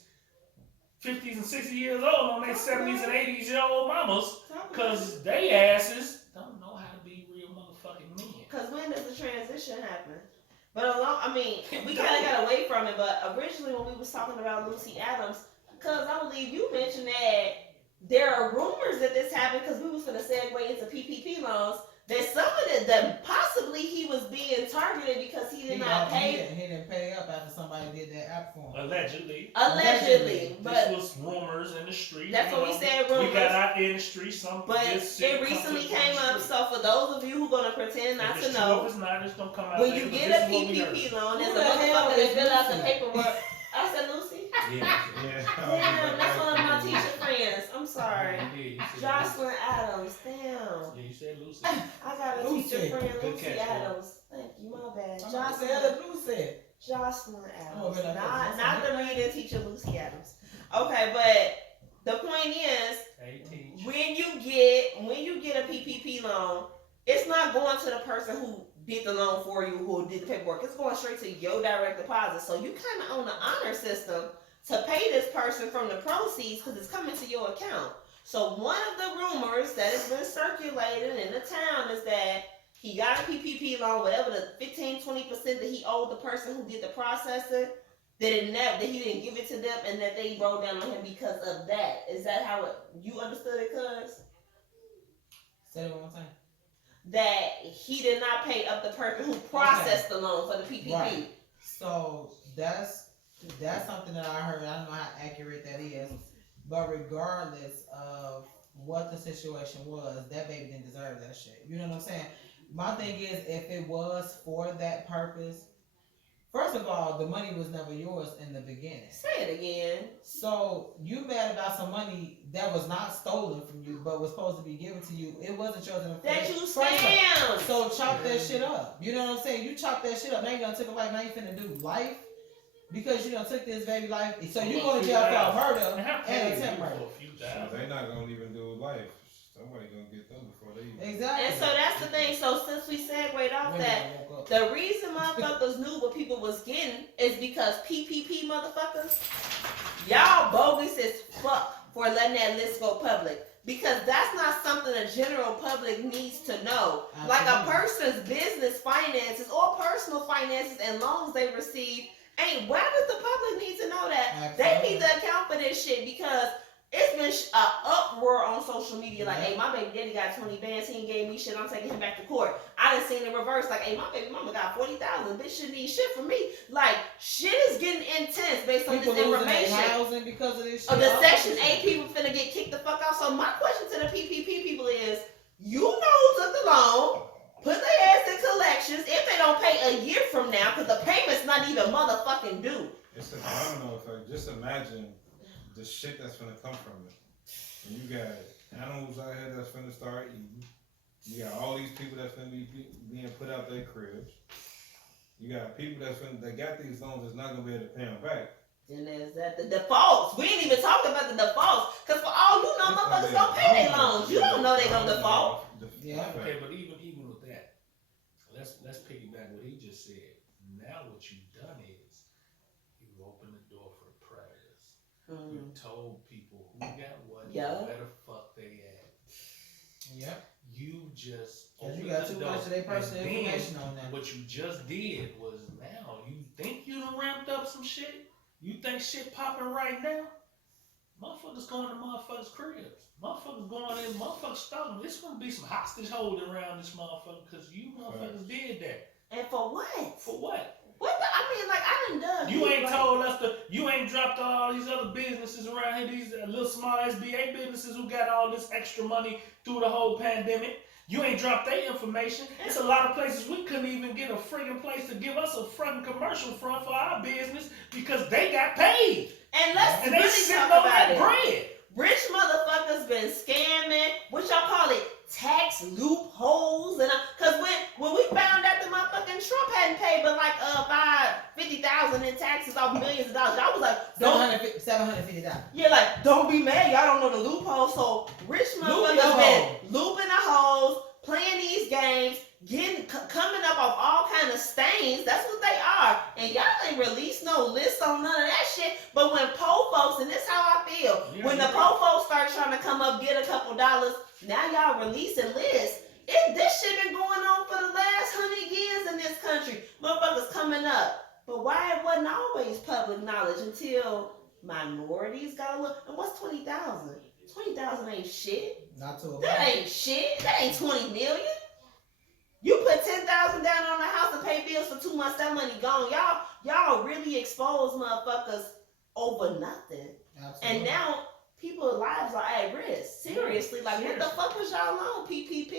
50s and 60 years old on their 70s and 80s-year-old mamas, because they asses don't know how to be real motherfucking men. Because when does the transition happen? But we kind of got away from it. But originally, when we was talking about Lucy Adams, because I believe you mentioned that there are rumors that this happened because we was going to segue into PPP loans. That some of that possibly he was being targeted because he did not pay. He didn't pay up after somebody did that app for him. Allegedly. But this was rumors in the street. That's what we said. Rumors. We got out in the street. But it recently came up. So for those of you who gonna pretend not to know, if it's not, it's gonna come out when later, you get a PPP loan, there's a motherfucker that fill out the paperwork. I said Lucy. Yeah. Damn, that's one of my teacher friends. I'm sorry. Yeah, Jocelyn Adams. Damn. Yeah, you said Lucy. I got a Lucy. teacher friend, Good Lucy catch, Adams. Thank you, my bad. Jocelyn Adams. Oh, Not the reading teacher, Lucy Adams. Okay, but the point is, Hey, teach. when you get a PPP loan, it's not going to the person who did the loan for you, who did the paperwork. It's going straight to your direct deposit. So you kind of own the honor system to pay this person from the proceeds because it's coming to your account. So one of the rumors that has been circulated in the town is that he got a PPP loan, whatever the 15-20% that he owed the person who did the processing, that he didn't give it to them, and that they wrote down on him because of that. Is that how you understood it, cuz? Say it one more time. That he did not pay up the person who processed the loan for the PPP. Right. So that's something that I heard. I don't know how accurate that is, but regardless of what the situation was, that baby didn't deserve that shit. You know what I'm saying? My thing is, if it was for that purpose, first of all, the money was never yours in the beginning. Say it again. So you mad about some money that was not stolen from you, but was supposed to be given to you. It wasn't yours in the That you first place. scammed. So chop that shit up. You know what I'm saying? You chop that shit up. Now you done took a life. Now you finna do life because you done took this baby life. So you go to jail for murder and attempt murder. So they not gonna even do life. Somebody gonna get them before they even. Exactly. And so that's the thing. So since we segued off that, the reason motherfuckers knew what people was getting is because PPP motherfuckers, y'all bogus as fuck for letting that list go public. Because that's not something the general public needs to know. Absolutely. Like a person's business finances or personal finances and loans they receive ain't. Why does the public need to know that? Absolutely. They need to account for this shit because it's been an uproar on social media. Like, hey, my baby daddy got 20 bands. He ain't gave me shit. I'm taking him back to court. I done seen the reverse. Like, hey, my baby mama got 40,000. Bitch shouldn't need shit from me. Like, shit is getting intense based on people this losing information. their housing because of this shit. The Section 8 people finna get kicked the fuck out. So my question to the PPP people is, you know who took the loan, put their ass in collections if they don't pay a year from now, because the payment's not even motherfucking due. It's a domino effect. Just imagine the shit that's gonna come from it. And you got animals out here that's finna start eating. You got all these people that's finna be being put out their cribs. You got people that got these loans that's not gonna be able to pay them back. And there's that the defaults. We ain't even talked about the defaults, because for all you know, motherfuckers don't pay their loans. You don't know they gonna default. Yeah. Okay, but even with that, let's piggyback what he just said. Now what you've done is you opened the door for the predators. You told people who got what, where the fuck they at. Yep. You just You got too much of their personal information on that. What you just did was now you think you done ramped up some shit. You think shit popping right now? Motherfuckers going to motherfuckers' cribs. Motherfuckers going in, motherfuckers stolen. There's gonna be some hostage holding around this motherfucker because you motherfuckers did that. And for what? For what? What the, I mean, like, I done done. You ain't told us you ain't dropped all these other businesses around here, these little small SBA businesses who got all this extra money through the whole pandemic. You ain't dropped their information. It's a lot of places we couldn't even get a friggin' place to give us a friggin' commercial front for our business because they got paid. And let's And they really sitting talk on about that it. bread. Rich motherfuckers been scamming, what y'all call it, tax loopholes, and because when we found out the motherfucking Trump hadn't paid but like $50,000 in taxes off millions of dollars, y'all was like, $750. yeah, like, don't be mad, y'all don't know the loophole. So rich motherfuckers been looping the holes, playing these games, coming up off all kind of stains. That's what they are. And y'all ain't released no list on none of that shit. But when po folks, and this how I feel, when the po folks start trying to come up, get a couple dollars, now y'all releasing lists. This shit been going on for the last 100 years in this country. Motherfuckers coming up. But why it wasn't always public knowledge until minorities got a look? And what's 20,000? 20,000 ain't shit. Not to a That ain't shit. That ain't 20 million. You put 10,000 down on the house to pay bills for 2 months. That money gone. Y'all really exposed motherfuckers over nothing. Absolutely. And now people's lives are at risk. Seriously, like what the fuck was y'all on PPP?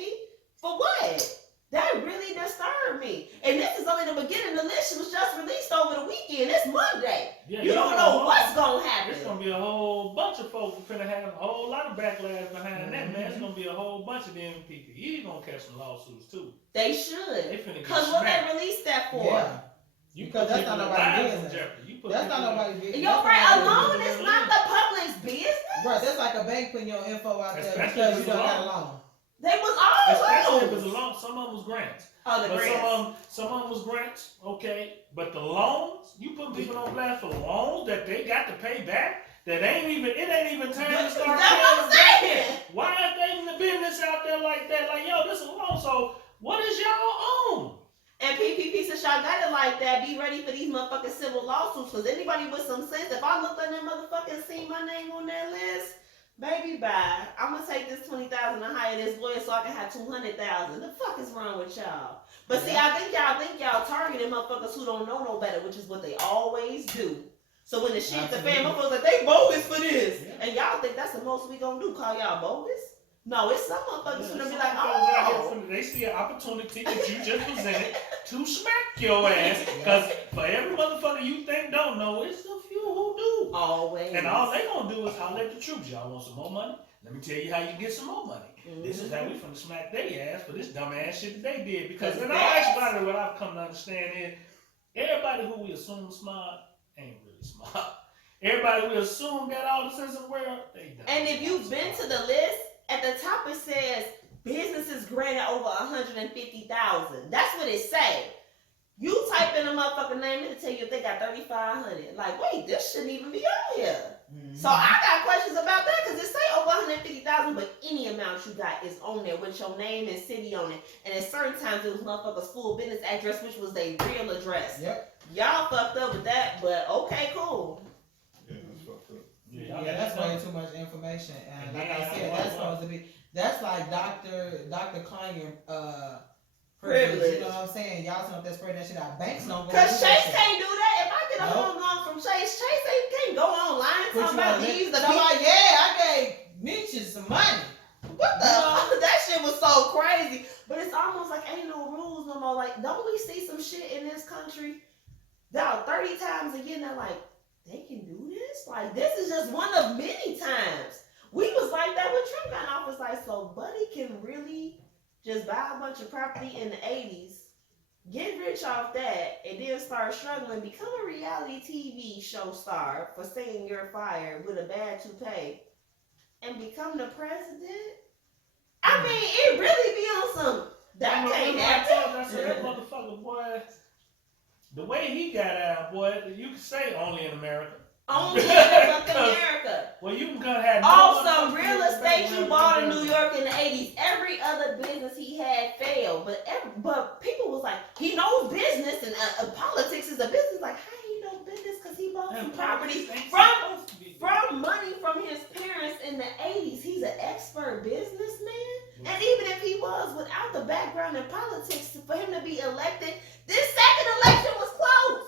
For what? That really disturbed me. And this is only the beginning. The list was just released over the weekend. It's Monday. Yeah, you don't know what's gonna happen. There's gonna be a whole bunch of folks who finna have a whole lot of backlash behind that, man. It's gonna be a whole bunch of them PPE gonna catch some lawsuits too. They should. They finna get Cause what smacked. they released that for? Yeah. You Because that's not nobody's business. That's not nobody's business. You're right. Alone is not the public's business. Right, that's like a bank putting your info out there Especially because if you it's don't a got a loan. loan. They was all Especially if loans. it's a loan. Some of them was grants. Oh, the But grants. some of them was grants, okay. But the loans, you put people on blast for loans that they got to pay back. That ain't even time to start That's what I'm paying saying. back. Why are they in the business out there like that? Like, yo, this is a loan. So what is y'all own? And PPP, since y'all got it like that, be ready for these motherfucking civil lawsuits. Cause anybody with some sense, if I looked at that motherfucker and seen my name on that list, baby, bye. I'm gonna take this 20,000 and hire this lawyer so I can have 200,000. The fuck is wrong with y'all? But see, I think y'all targeting motherfuckers who don't know no better, which is what they always do. So when the shit the fan, motherfuckers like they bogus for this, and y'all think that's the most we gonna do? Call y'all bogus? No, it's some motherfuckers gonna be like, oh. They see an opportunity that you just presented to smack your ass. Because for every motherfucker you think don't know, it's a few who do. Always. And all they gonna do is holler at the troops. Y'all want some more money? Let me tell you how you get some more money. Mm-hmm. This is how we finna smack their ass for this dumb ass shit that they did. Because in all That's- actuality, what I've come to understand is everybody who we assume smart ain't really smart. Everybody we assume got all the sense of the world, they don't. And if you've been to the list, at the top it says businesses granted over 150,000. That's what it say. You type in a motherfucking name, it'll tell you if they got 3,500. Like, wait, this shouldn't even be on here. Mm-hmm. So I got questions about that because it say over 150,000, but any amount you got is on there with your name and city on it. And at certain times it was motherfuckers' full business address, which was their real address. Yep. Y'all fucked up with that, but okay, cool. Yeah, that's fucked up. Yeah, that's way too much information. And like I said, that's supposed to be, that's like Dr. Kleiner, privilege. You know what I'm saying? Y'all don't that spread that shit out. Banks don't go. Cause do that Chase shit. can't do that. If I get a home loan from Chase they can't go online Put talking you about on these it. the I'm people. like, yeah, I gave Mitch some money. What the fuck? That shit was so crazy. But it's almost like ain't no rules no more. Like, don't we see some shit in this country? Dog, 30 times a year, and they're like, they can do this? Like, this is just one of many times. We was like that when Trump got in office. Like, so Buddy can really just buy a bunch of property in the 80s, get rich off that, and then start struggling, become a reality TV show star for saying you're fired with a bad toupee, and become the president? I mean, it really be on some, that can't happen. I said, that motherfucker, boy, the way he got out, boy, you can say only in America. Only in fucking America. Well, you can have Also, real estate you bought in New York in the 80s, every other business he had failed. But people was like, he knows business and politics is a business. Like, how he know business? Because he bought some properties from money from his parents in the 80s. He's an expert businessman. And even if he was without the background in politics, for him to be elected, this second election was close.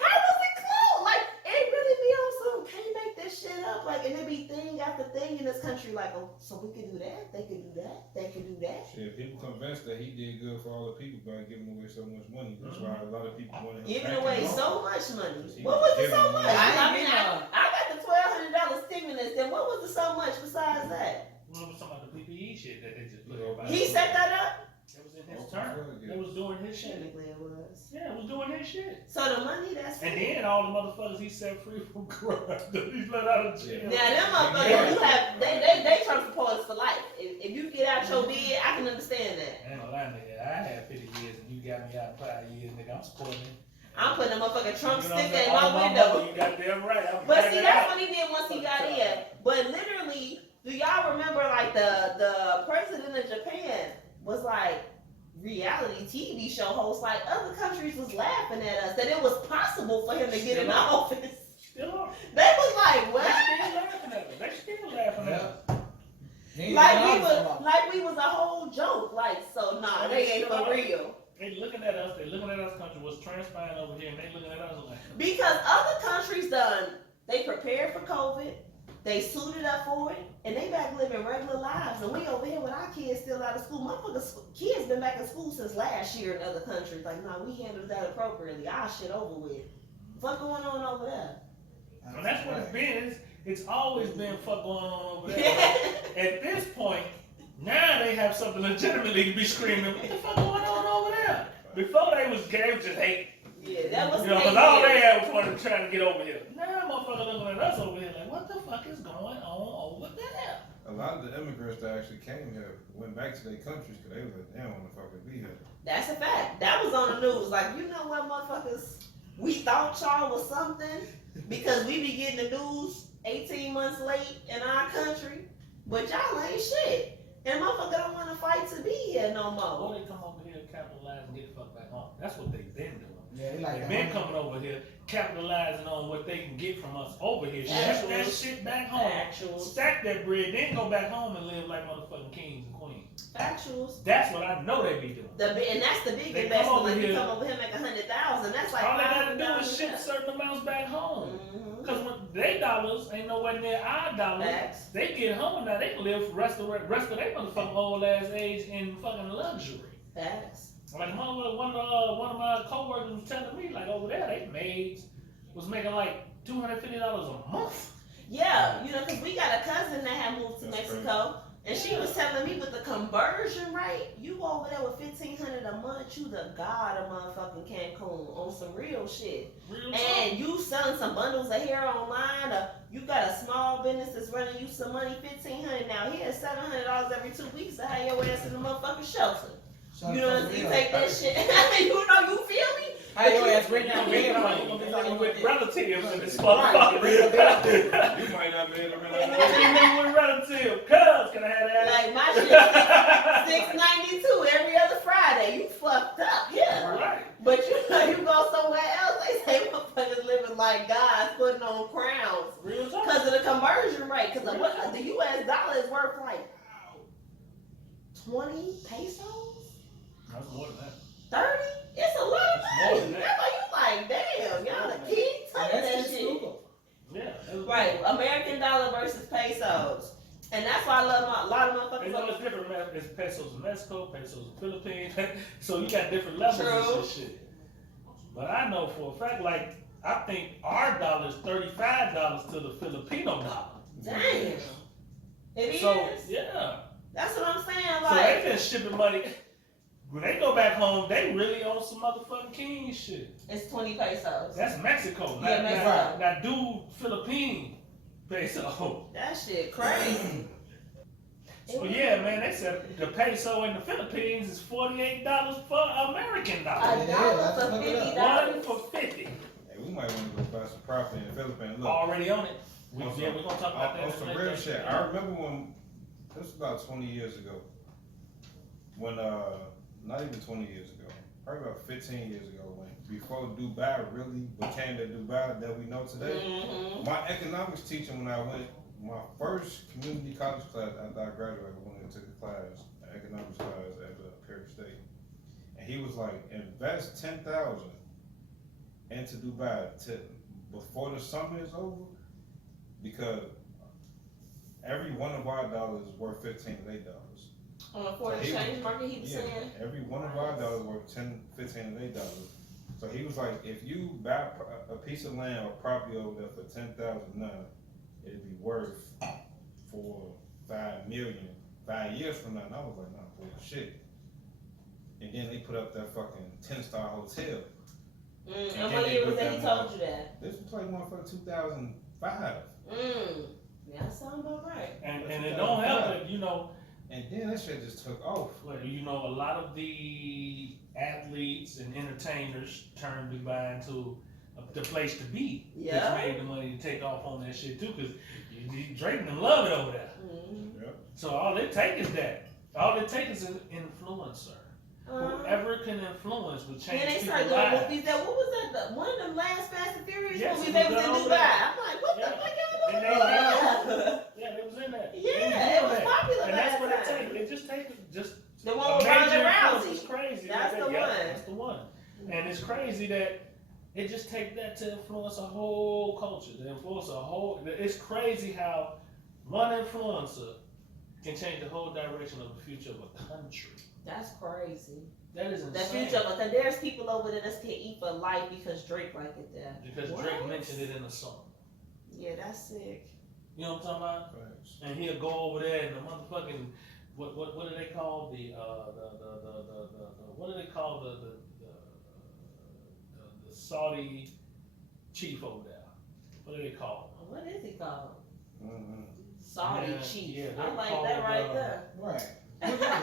How was it close? Like, it really be on some, can't make this shit up. Like, and it be thing after thing in this country. Like, oh, so we can do that, they can do that, they can do that. Shit, people convinced that he did good for all the people by giving away so much money. That's why a lot of people wanted him Giving back away in so office. much money. He What was was it so giving much? away. I got the $1,200 stimulus. Then what was it so much besides that? We were talking about the PPE shit that they just put everybody. He set that up? It was in his term. It was doing his shit. Technically it was. Yeah, it was doing his shit. So the money that's And then all the motherfuckers he set free from crime that he let out of jail. now them motherfuckers you have they Trump supporters for life. If you get out your bid, I can understand that. I ain't gonna lie, nigga. I had 50 years and you got me out in 5 years, nigga. I'm supporting it. I'm putting a motherfucking Trump You know what I'm sticker saying? in my All window. money, you got damn right. I'm But backing see, it that's out. what he did once he got in. But literally, do y'all remember like the president of Japan was like reality TV show host. Like other countries was laughing at us that it was possible for him to get in the office. Still are. They was like, They what? still laughing at us. They still laughing at us. Like we was a whole joke. Like, so nah, they ain't for real. They looking at us. They looking at us country. What's transpiring over here, and they looking at us like. Because other countries they prepared for COVID, they suited up for it, and they back living regular lives. And we over here with our kids still out of school. Motherfuckers, kids been back in school since last year in other countries. Like, nah, we handled that appropriately. Our shit over with. What going on over there? And that's what it's been. It's always been fuck going on over there. At this point, now they have something legitimately to be screaming. What the fuck going on over there? Before they was just hate. Yeah, that was because all they had was wanting to try to get over here. Now motherfuckers looking at us over here like, what the fuck is going on over there? A lot of the immigrants that actually came here went back to their countries because they was like, they don't want to fucking be here. That's a fact. That was on the news. Like, you know what, motherfuckers? We thought y'all was something because we be getting the news 18 months late in our country, but y'all ain't shit. And motherfucker don't want to fight to be here no more. Or they come over here, capitalize, and get the fuck back home. That's what they've been doing. Yeah, They've been coming over here, capitalizing on what they can get from us over here. Ship that shit back home. Factuals. Stack that bread, then go back home and live like motherfucking kings and queens. Factuals. That's what I know they be doing. And that's the big They investment. come over Like, you here. come over here, make 100,000. That's like All they gotta do $500 is ship a certain amounts back home. Mhm. Because when they dollars ain't nowhere near our dollars, Facts. they get home now. They can live for rest of their motherfucking old ass age in fucking luxury. Facts. Like one of my coworkers was telling me, like over there, they maids was making like $250 a month. Yeah, you know, because we got a cousin that had moved to That's Mexico, and she was telling me with the conversion rate, you go over there with $1,500 a month, you the god of motherfucking Cancun on some real shit. Real And you selling some bundles of hair online, or you got a small business that's running you some money, $1,500 now. Here's $700 every 2 weeks to have your ass in the motherfucking shelter. You know what I'm saying? You take that shit. You know, you feel me? How your ass bring down You're bed gonna be living with relatives in this Right. motherfucker. You might not be able to You're living with relatives. Cuz, can I have that? Like my shit, $6.92 every other Friday. You fucked up, yeah. Right. But you know, you go somewhere else, they say motherfuckers living like gods, putting on crowns Real talk. because of the conversion rate. Because the U.S. dollar is worth like 20 pesos, That's more than that. 30. It's a lot of more money. than that. That's why you like, damn, y'all the king touching that shit. Yeah. Right, American dollar versus pesos. And that's why I love a lot of You motherfuckers. know, it's different, man. It's pesos in Mexico, pesos in Philippines. So you got different levels True. of this shit. But I know for a fact, like, I think our dollar is $35 to the Filipino dollar. Damn. It So, is. yeah. That's what I'm saying. So they Like, been shipping money. When they go back home, they really on some motherfucking king shit. it's 20 pesos. That's Mexico. Yeah, Not, Mexico. not dude Philippine peso. That shit crazy. So yeah, man, they said the peso in the Philippines is $48 for American dollars. A dollar for One $50. for 50. Hey, we might want to go buy some property in the Philippines. Look, Already on it. We're on gonna talk about that. on some real shit. I remember when, this was about 20 years ago, when, not even 20 years ago, probably about 15 years ago, when before Dubai really became the Dubai that we know today. Mm-hmm. My economics teacher, when I went, my first community college class after I graduated, I went and took a class, an economics class at Perry State. And he was like, invest 10,000 into Dubai before the summer is over, because every one of our dollars is worth $15 of $8. On a foreign exchange market, he was saying. Every one of our dollars worth $15 of $8. So he was like, if you buy a piece of land or property over there for $10,000 now, it'd be worth for $5 million 5 years from now. And I was like, nah, bullshit. And then they put up that fucking 10-star hotel. And what year was that he told you that? This was like motherfucker 2005. Yeah, that sounds about right. And it don't help that, you know, And then that shit just took off. well, you know, a lot of the athletes and entertainers turned Dubai into the place to be. Yeah. Which made the money to take off on that shit too, because Drake and them love it over there. Mm-hmm. Yep. So all it take is that. All it takes is an influencer. Whoever can influence will change Then they people's start doing lives. movies that, what was that? One of them last Fast and Furious Yes, movies, it they was was in done Dubai. over there. I'm like, what the fuck y'all And doing? yeah, they was in that. Yeah, it was that. popular And that's last what it time. takes. It just takes just The one a with Ronda major influence Rousey. is crazy. That's the Yeah, one. That's the one. And it's crazy that it just takes that to influence a whole culture. To influence a whole. It's crazy how one influencer can change the whole direction of the future of a country. That's crazy. That is insane. The future of because there's people over there that can eat for life because Drake liked it there. Because What? Drake mentioned it in the song. Yeah, that's sick. You know what I'm talking about? Right. And he'll go over there and the motherfucking what do they call the what do they call the Saudi chief over there? What do they call him? What is he called? Mm-hmm. Saudi Yeah, chief. yeah, I they're like called, that right there. Right. Look at that.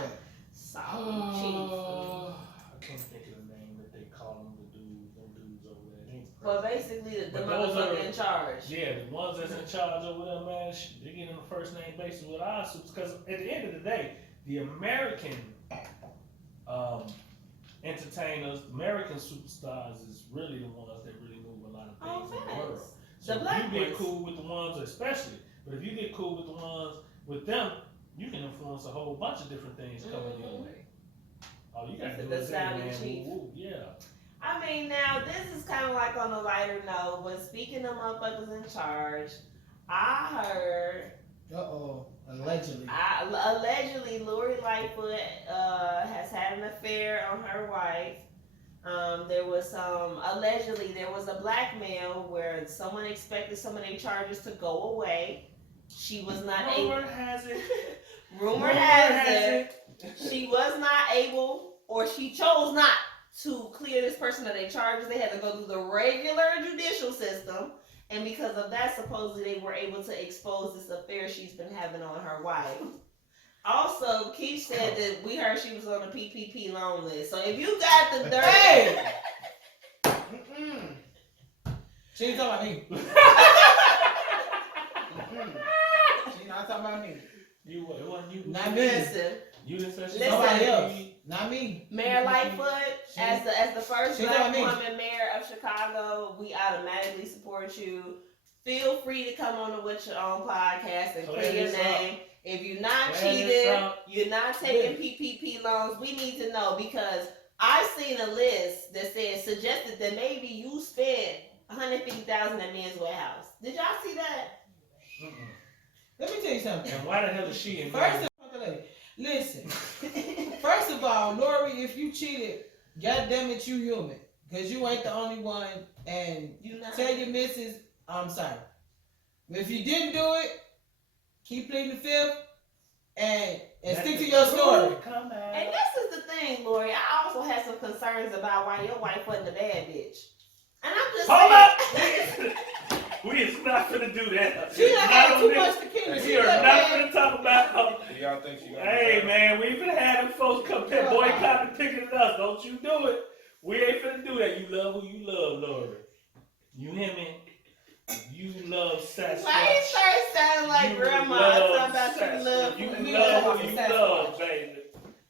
Saudi chief. I can't think of the name that they call them. Them dudes over there. They ain't But crazy. basically, the But those motherfucker are- in charge. Yeah, the ones that's in charge over there, man, they get in the first name basis with our suits. Because at the end of the day, the American entertainers, American superstars is really the ones that really move a lot of Oh, things in the world. facts. So The if black you get ones. cool with the ones, especially, but if you get cool with the ones with them, you can influence a whole bunch of different things coming your Mhm. way. All you gotta The do is say, Saudi man, chief. woo, woo, yeah. I mean, now this is kind of like on a lighter note, but speaking of motherfuckers in charge, I heard Allegedly. allegedly Lori Lightfoot has had an affair on her wife. There was allegedly there was a blackmail where someone expected some of their charges to go away. She was not Rumor able. has it. Rumor has it. She was not able, or she chose not to clear this person of their charges. They had to go through the regular judicial system, and because of that, supposedly they were able to expose this affair she's been having on her wife. Also, Keith said that we heard she was on the PPP loan list. So if you got the dirt, Hey! She ain't talking about me. She not talking about me. You what? It wasn't you. Not me. listen, You didn't say she Listen. Nobody was- else. Not me. Mayor Lightfoot, She- as the first she black told me. woman mayor of Chicago, we automatically support you. Feel free to come on to With Your Own podcast and Clear clear your this name. If you're not Clear this cheating, up. you're not taking PPP loans, we need to know because I seen a list that said suggested that maybe you spent $150,000 at Men's Warehouse. Did y'all see that? Mm-mm. Let me tell you something. And why the hell is she in First of all, listen. First of all, Lori, if you cheated, goddamn it, you human. Cause you ain't the only one. And You not. tell your missus, I'm sorry. If you didn't do it, keep pleading the fifth and stick to your story. Come out. And this is the thing, Lori. I also had some concerns about why your wife wasn't a bad bitch. And I'm just Hold saying. up! We is not gonna do that. She done Not had on too this. much tequila. We She are done not had- gonna talk about. Do y'all think she gonna Hey man, we finna have them folks come here boycotting picking at us. Don't you do it. We ain't finna do that. You love who you love, Lori. You hear me? You love Sasquatch. Why you start sounding like You grandma love talking about you Sasquatch. love You who love who you Sasquatch. love, baby.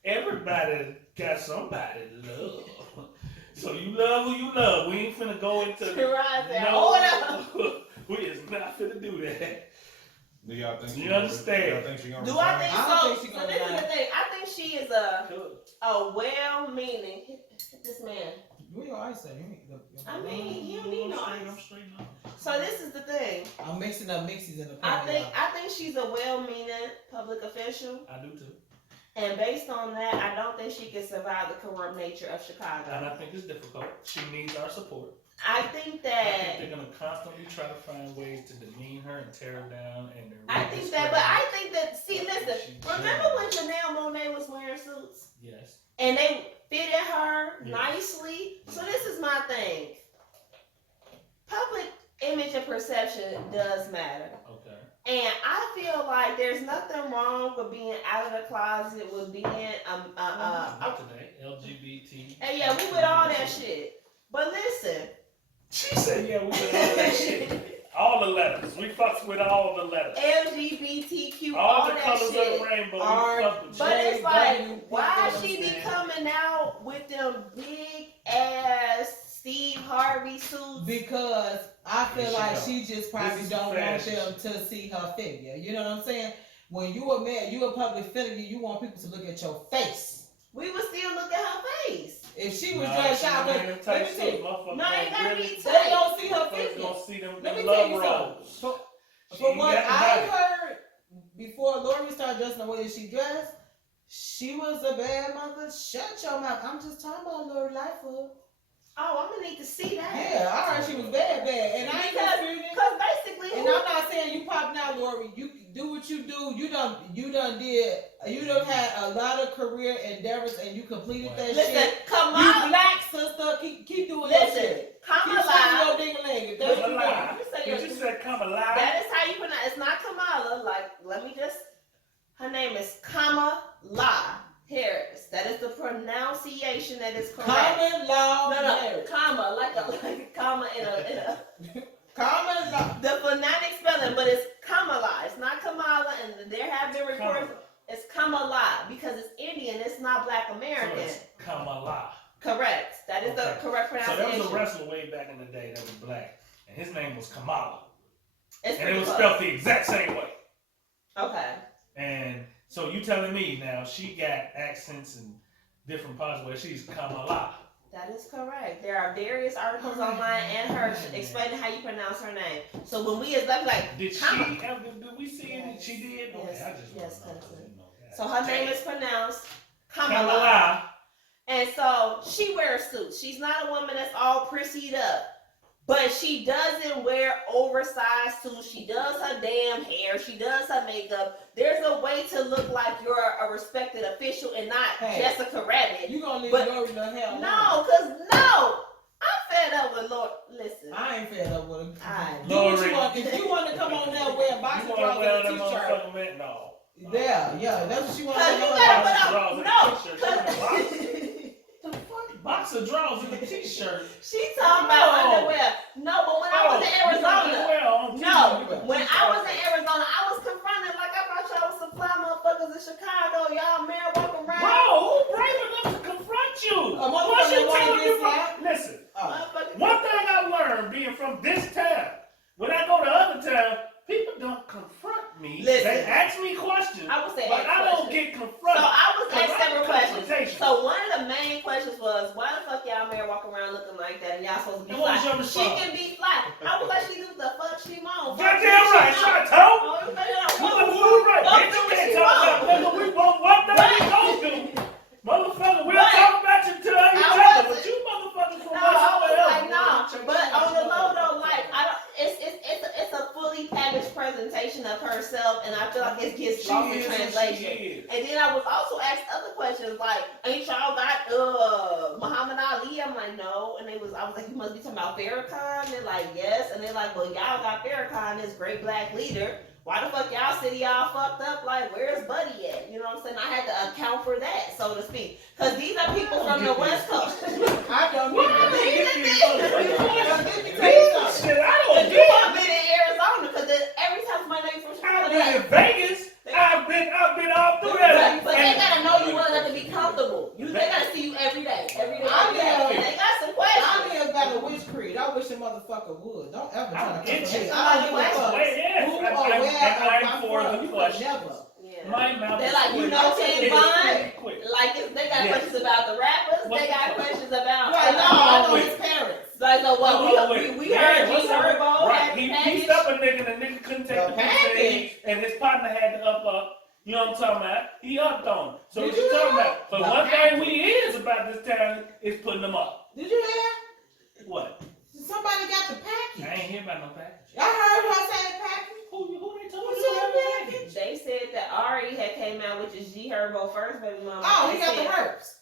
Everybody got somebody to love. So you love who you love. We ain't finna go into Right there. Hold up. We is not finna do that. Do y'all think You she gonna- understand? Do y'all think she gonna Do I resign? think I so? don't think she So gonna this is the resign. thing. I think she is a well-meaning. Hit this man. What your eyes say? I mean, you don't need no I'm ice. straight now. So this is the thing. I'm mixing up mixies in the I pan. think she's a well-meaning public official, I do too. and based on that, I don't think she can survive the corrupt nature of And Chicago. I think it's difficult. She needs our support. I think I that. think they're gonna constantly try to find ways to demean her and tear her down. And I think that, but I think that. See, listen. Remember when Janelle Monáe was wearing suits Yes. and they fitted her Yeah. nicely? So this is my thing. Public image and perception does matter. Okay. And I feel like there's nothing wrong with being out of the closet, with being Not today. LGBT. and yeah, we with all that shit. But listen, She said, "Yeah, we with all that shit." All the letters. We fucks with all the letters. LGBTQ, All the that colors shit. of the rainbow. We R- fuck with But you. it's like, JW, why you she be understand? coming out with them big ass Steve Harvey suits? Because I feel Here she like go. she just probably This is don't want fashion. them to see her figure. You know what I'm saying? When you a man, you a public figure, you want people to look at your face. We would still look at her face. If she was Nah, dressed she out, wearing let them me tight see. suits. Motherfuckers No, they gonna gotta really- be They tight. don't see her motherfuckers figure. gonna see them Let me love tell you rolls. something. She From ain't what got I nobody. heard, before Lori started dressing the way that she dressed, she was a bad mother. Shut your mouth. I'm just talking about Lori Lightfoot. Oh, I'm gonna need to see that. Yeah, I heard she was bad, and I ain't disputing. Because basically, And I'm not saying you popping out, Lori. You do what you do. You done had a lot of career endeavors, and you completed that listen, shit. You Kamala. black sister, keep doing your Listen, shit. Keep Kamala. swinging your ding-a-ling. If that's what Come you want. alive. You say You your- just said come alive. That is how you pronounce. It's not Kamala. Like, let me just. Her name is Kamala Harris. That is the pronunciation that is correct. Common law No, marriage. comma, like a comma in a. Common law. The phonetic spelling, but it's Kamala. It's not Kamala, and there have been reports. It's Kamala because it's Indian. It's not Black So American. it's come alive. Correct. That is the Okay. correct So there pronunciation. was a wrestler way back in the day that was black, and his name was Kamala, It's and it pretty was close. spelled the exact same way. Okay. And so you telling me now she got accents in different parts where she's Kamala. That is correct. There are various articles online and her explaining how you pronounce her name. So when we is like, Did she Kamala. ever? Did we see any? She did. Okay, Yes, I just yes, wanna know, cousin. you know, God So her name damn. is pronounced Kamala. Kamala. And so she wears suits. She's not a woman that's all prissied up. But she doesn't wear oversized suits. She does her damn hair. She does her makeup. There's a way to look like you're a respected official and not Hey. Jessica Rabbit. You gonna leave But- Lori the hell alone. No, I'm fed up with Lord. Listen. I ain't fed up with him. Alright. Do what Lori. you want. If you want to come on there wearing You boxing want drawers to wear and a them t-shirt, motherfucking man? No. yeah, that's what she wants Cause to you do. gotta Boxer put drawers on. and No. a t-shirt. The fuck? Boxer drawers and a t-shirt. She talking about No. underwear. No, but when I was in Arizona. No, when I was in Arizona, I was confronted like I thought y'all was supply motherfuckers in Chicago. Y'all man walking around. Bro, who brave enough to confront you? A motherfucker What you wanna telling get you? slapped? Listen, Motherfuckers- one thing I learned being from this town, when I go to other town, people don't confront me. Listen. They ask me questions, I would say but ask I don't questions. get So confronted. I was Cause asked I'm several questions. confrontation. So one of the main questions was, why the fuck y'all man walking around looking like that and y'all supposed to be And what was fly? your She response? can be fly. I was like, she do the fuck she want. Goddamn right, shut up. Oh, you better not Motherfucker, right. Don't Bitch, do you what can't she talk want. about nigga. We both what thing we gon' do. Motherfucker, we'll But- talk about you till each I other, wasn't- but you motherfuckers from No, I was somewhere else. like, nah. Check But your on the shit low out. though, like I don't. It's a fully packaged presentation of herself, and I feel like it gets She lost in is who translation. she is. And then I was also asked other questions like, ain't y'all got Muhammad Ali? I'm like, no. And I was like, you must be talking about Farrakhan. They're like, yes. And they're like, well, y'all got Farrakhan, this great black leader. Why the fuck y'all city y'all fucked up? Like, where's Buddy at? You know what I'm saying? I had to account for that, so to speak. Because these are people from the West Coast. I don't What? need Let me it. get these motherfuckers. Let me tell you something. Shit, I Because don't you get have been in Arizona, because every time somebody knows you from Chicago, I've they're been like, in Vegas. I've been all through that. but they gotta know you well enough to be comfortable. They gotta see you every day. Every day. I know. And they got some I questions. live by the witch creed. I wish a motherfucker would. Don't ever try I'm to come for itching. me. I don't give a fuck. Wait, yes, Who I'm or where for I'm the from. You would questions. never. Yeah. My mouth They're is like, you quick. know Ted It's Bond? pretty quick. Like they got Yes. questions about the rappers. What They the got fuck? questions about. Right, no, I know his parents. Like, so well, we heard G Herbo Right, had he package. pieced up a nigga, and the nigga couldn't take The the package. piece, and his partner had to up. You know what I'm talking about? He upped on him. So Did what you you talking know? about? So The one thing package. we is about this town is putting them up. Did you hear? What? Somebody got the I package. ain't hear about no package. I heard her say package. Who they told Who you said about the package? They said that Ari had came out, which is G Herbo first baby mama. Oh, They he got the said- rebs.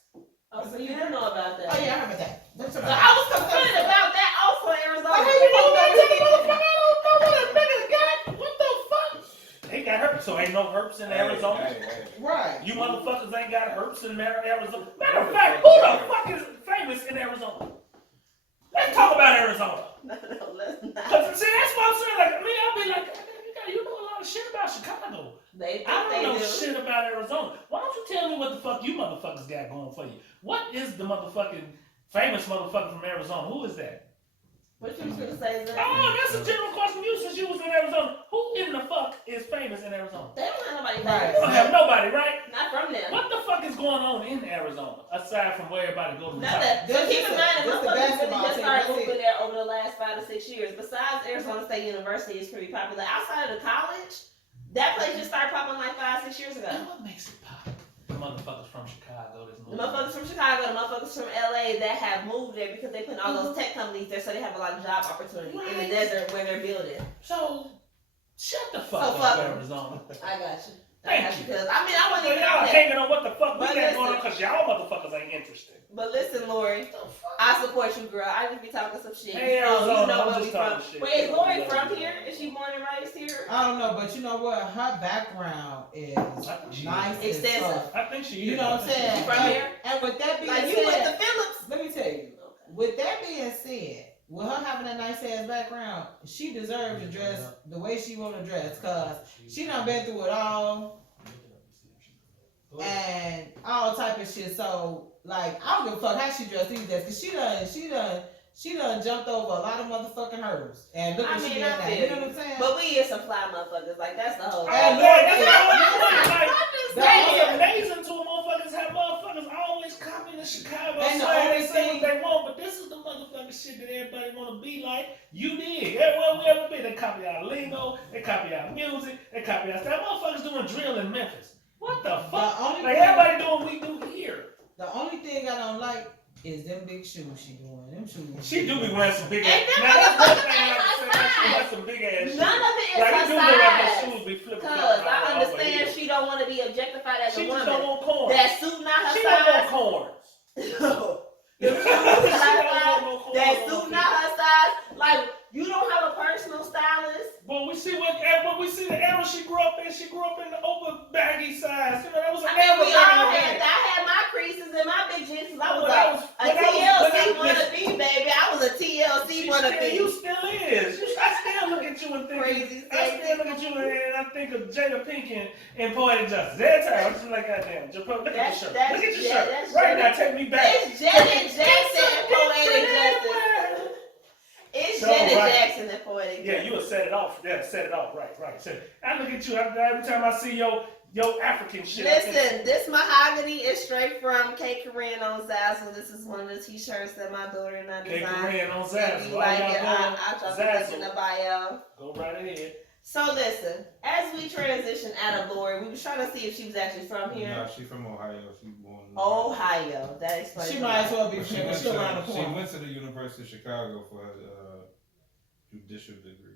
Oh, so you didn't know about that? Oh yeah, I remember that. That's So about I was confronted about that also in Arizona. How you know that? Motherfucker, I don't know what a nigga got. What the fuck? They got herpes, so ain't no herpes in Arizona. Hey. Right. You motherfuckers ain't got herpes in Arizona. Matter of fact, who the fuck is famous in Arizona? Let's talk about Arizona. No, let's not. Cause see, that's what I'm saying. Like, I mean, I'll be like, you know a lot of shit about Chicago. They think I don't they know do. shit about Arizona. Why don't you tell me what the fuck you motherfuckers got going for you? What is the motherfucking famous motherfucker from Arizona? Who is that? What you was gonna say, Zach? Oh, that's a general question for you since you was in Arizona. Who in the fuck is famous in Arizona? They don't have nobody Right. You famous. don't have nobody, right? Not from them. What the fuck is going on in Arizona aside from where everybody goes to retire? Nothing. So keep in mind, This the motherfuckers really basketball just team, started that's moving it. there over the last 5 to 6 years. Besides Arizona State University is pretty popular. Outside of the college, that place just started popping like 5, 6 years ago. And what makes it pop? The motherfuckers from Chicago. The motherfuckers from Chicago, the motherfuckers from LA that have moved there because they put all those tech companies there, so they have a lot of job opportunity in the Right. desert where they're building. So, shut the fuck So up, fuck 'em. Arizona. I got you. Thank I got you. Because I mean, I wasn't Well, even y'all on that. hanging on what the fuck we But got going on listen. because y'all motherfuckers ain't interested. But listen, Lori, What the fuck? I support you, girl. I just be talking some shit. Hey, You know Arizona, I'm where we just from. talking shit. Wait, is Lori from here? Is she born and raised here? I don't know, but you know what? Her background is I think she nice is. as Extensive. fuck. I think she is. You know what I'm saying? She from And- here? And with that being Like you said, with the Phillips? let me tell you. With that being said, with her having a nice ass background, she deserves to dress the way she want to dress, cause she done been through it all and all type of shit. So like, I don't give a fuck how she dressed these days, cause she done jumped over a lot of motherfucking hurdles. And look I what she mean, did I now. feel You know what I'm saying? But we is some fly motherfuckers. Like that's the whole Oh, And boy, look, that's what I'm like, I'm just the saying. it's amazing to motherfuckers how motherfuckers always copying the Chicago And the slang. only They say thing- what they want, but this is the motherfucking shit that everybody want to be like. You did. Everywhere we ever been, they copy our lingo, they copy our music, they copy our stuff. Motherfuckers doing drill in Memphis. What the fuck? The only Like thing- everybody doing what we do here. The only thing I don't like is them big shoes she doing. Them shoes. She do be wearing some big ass. And them Now that's one motherfuckers thing I ain't can say. her Like, she size. wears some big ass shoes. None of it is Like, her you do look like her size. shoes be flipping. Cause I understand she don't want to be objectified as She a just woman. don't want corn. That suit not her She don't want size. corns. No. She don't want no corns. That suit not her size. Like you don't have a personal stylist. But we see what we see the era she grew up in. She grew up in the over baggy size. You know, that was a I mean, we era all back in the had. day. I had my creases and my big jeans. I was But that was- a but that was- TLC but that- wannabe, baby. I was a TLC wannabe. You still is. I still look at you and think. Crazy I still look at you and I think of Jada Pinkett and Poetic Justice. Every time I'm just like, goddamn, look at your shirt. Look at your shirt. that's Right Janet- now, take me back. It's Janet Jackson and Poetic Justice. It's So, Janet right. Jackson and Poetic Yeah, Justice. you would set it off. Yeah, set it off. Right. So, I look at you every time I see your African shit. I think, Listen, this mahogany is straight from Kate Corinne on Zazzle. This is one of the t-shirts that my daughter and I Hey, designed. Korean on If Zazzle. you All like y'all it, go, I'll drop the link in the bio. go right ahead. So listen, as we transition out of Lori, we was trying to see if she was actually from here. No, she from Ohio. She born in Ohio. That explains. She a might lot. as well be But she from went, she around the she corner. went to the University of Chicago for her judicial degree.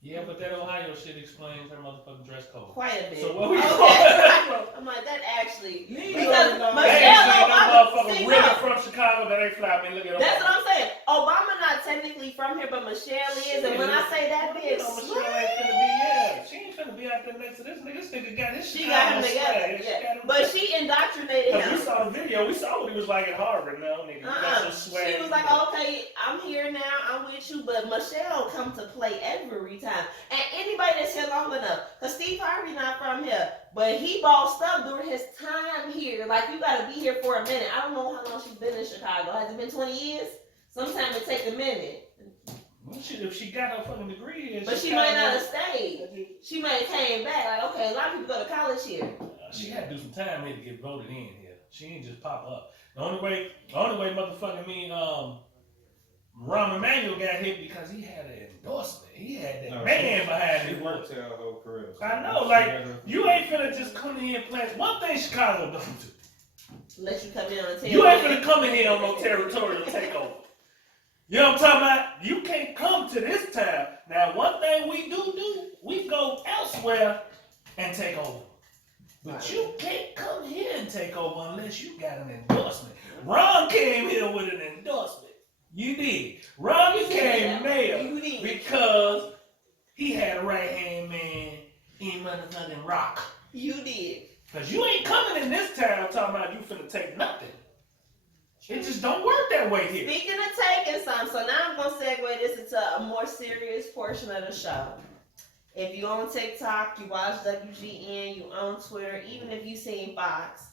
Yeah, but that Ohio shit explains her motherfucking dress code. Quite a bit. So what we Okay. I'm like that actually. Leave Because it alone. They ain't Michelle seen no Obama- motherfucker see, really no. from Chicago that ain't fly me. Look at That's Obama. what I'm saying. Obama not technically from here, but Michelle is. And when I say that You bitch, know, Michelle ain't finna be, yeah. She ain't finna be out there next to this nigga. This nigga got his she got him Chicago together. swag. She Yeah. got him But she indoctrinated Cause we him. saw the video. We saw what he was like at Harvard. No, nigga, you got your swag. She was like, okay, I'm here now, I'm with you, but Michelle come to play every time. And anybody that's here long enough, because Steve Harvey not from here, but he bossed up during his time here. Like, you got to be here for a minute. I don't know how long she's been in Chicago. Has it been 20 years? Sometimes it take a minute. Well, shit, if she got her fucking degree, in But she Chicago, might not have stayed. She might have came back. Like, okay, a lot of people go to college here. She had to do some time here to get voted in here. She ain't just pop up. The only way motherfucking me, Rahm Emanuel got hit because he had an endorsement. He had that man behind She him. worked her whole career. So I know, she like, got her- you ain't finna just come in here and plant. One thing Chicago don't do. Let you come in on the You ain't finna come in here on no territorial takeover. You know what I'm talking about? You can't come to this town. Now, one thing we do, we go elsewhere and take over. But you can't come here and take over unless you got an endorsement. Ron came here with an endorsement. You did. Ron became mayor You did. because he had a right-hand man in motherfucking rock. You did. Because you ain't coming in this town talking about you finna take nothing. It just don't work that way here. Speaking of taking some, so now I'm gonna segue this into a more serious portion of the show. If you on TikTok, you watch WGN, you on Twitter, even if you seen Fox,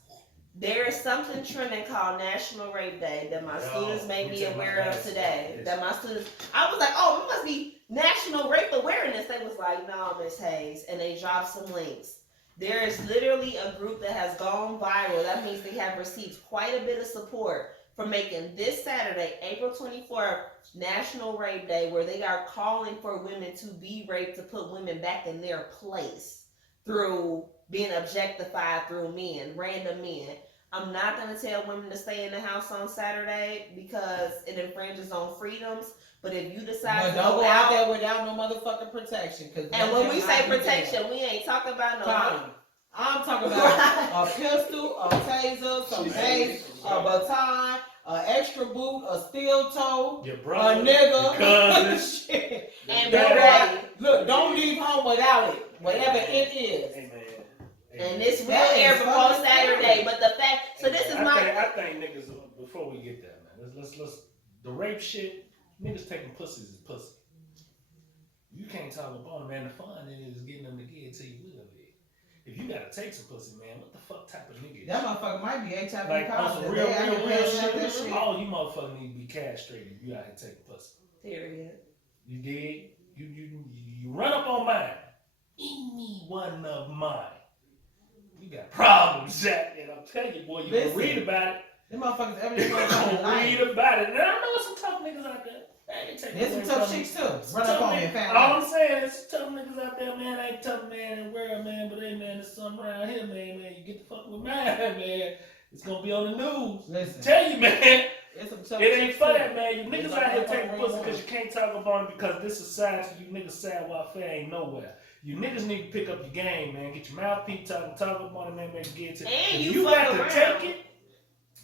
there is something trending called National Rape Day that my students may be aware of today. That my students, I was like, oh, it must be National Rape Awareness. They was like, no, Miss Hayes, and they dropped some links. There is literally a group that has gone viral. That means they have received quite a bit of support for making this Saturday, April 24th, National Rape Day, where they are calling for women to be raped to put women back in their place through being objectified through men, random men. I'm not going to tell women to stay in the house on Saturday because it infringes on freedoms. But if you decide to don't go go out out there without no motherfucking protection. and when we say protection, we ain't talking about no. Tommy, I'm talking about a pistol, a taser, some mace, a baton, an extra boot, a steel toe, Your a brother, nigga. your cousin. Shit. And That be ready. boy, look, don't leave home without it, whatever it is. Hey, man. And this will That air is before fucking Saturday. scary. But the fact, so this is my. I think niggas, before we get there, man, let's the rape shit, niggas taking pussies is pussy. You can't talk about it, man. The fun is getting them to get it to you will be. If you gotta take some pussy, man, what the fuck type of nigga is That motherfucker might be HIV like on some positive. real, They out real, here real passing out that shit, shit. all you motherfuckers need to be castrated if you out here taking pussy. Period. You dig? You run up on mine. Eat me one of mine. You got problems, Jack, and I'm telling you, boy, you Listen. can read about it. Them motherfuckers every You day gonna read about it. And I know some tough niggas out there. There's some tough chicks too. Run up on me and find All out. I'm saying is some tough niggas out there, man. Ain't tough man in the world, man. But hey, man, there's something around here, man. You get the fuck with mine, man. It's gonna be on the news. Listen, Tell you, man. there's some tough It ain't chicks for too. that, man. You niggas It's out here like taking that pussy right because you can't talk about it because this society, you niggas sad welfare ain't nowhere. You niggas need to pick up your game, man. Get your mouthpiece talk about it, man. Get it. And If you you fuck got to around. take it,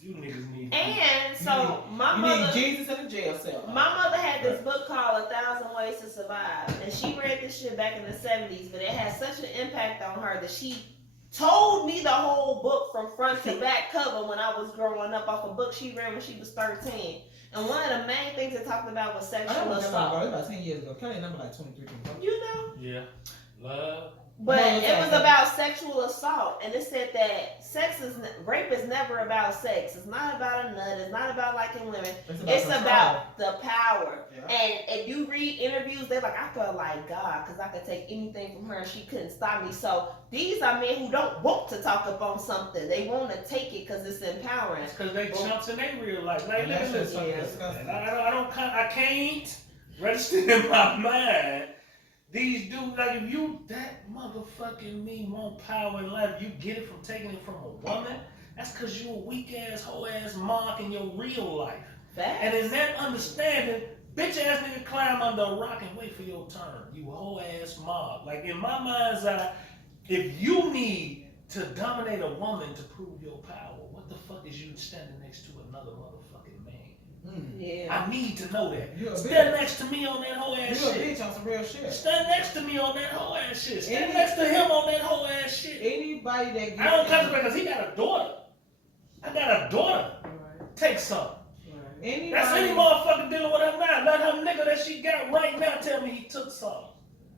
you niggas need to. And so my You mother. need Jesus in the jail cell. My mother had this book called 1,000 Ways to Survive, and she read this shit back in the 70s, but it had such an impact on her that she told me the whole book from front to back cover when I was growing up off a book she read when she was 13. And one of the main things it talked about was I sexual don't remember, assault. bro. It was about 10 years ago. Kelly number like 23, 24. You know? Yeah. Love. But No, it was exactly. about sexual assault, and it said that rape is never about sex. It's not about a nut. It's not about liking women. It's control. about the power. Yeah. And if you read interviews, they're like, I felt like God because I could take anything from her and she couldn't stop me. So these are men who don't want to talk up on something. They want to take it because it's empowering. It's because they chumps in their real life. Like, And that look at shit's this. fucking Yeah. disgusting. And I can't register in my mind. These dudes, like, if you, that motherfucking me want power in life, you get it from taking it from a woman, that's because you a weak ass, hoe ass mark in your real life. And in that understanding, bitch ass nigga climb under a rock and wait for your turn. You hoe ass mob. Like, in my mind's eye, if you need to dominate a woman to prove your power, what the fuck is you standing next to another motherfucking man? Yeah. I need to know that. You a Stand bitch. next to me on that whole ass You a shit. bitch on some real shit. Stand next to me on that whole ass shit. Stand Any- next to him on that whole ass shit. Anybody that gets I don't concentrate because he got a daughter. I got a daughter. Take some. anybody, That's any motherfucker dealing with her now. Let her nigga that she got right now tell me he took some.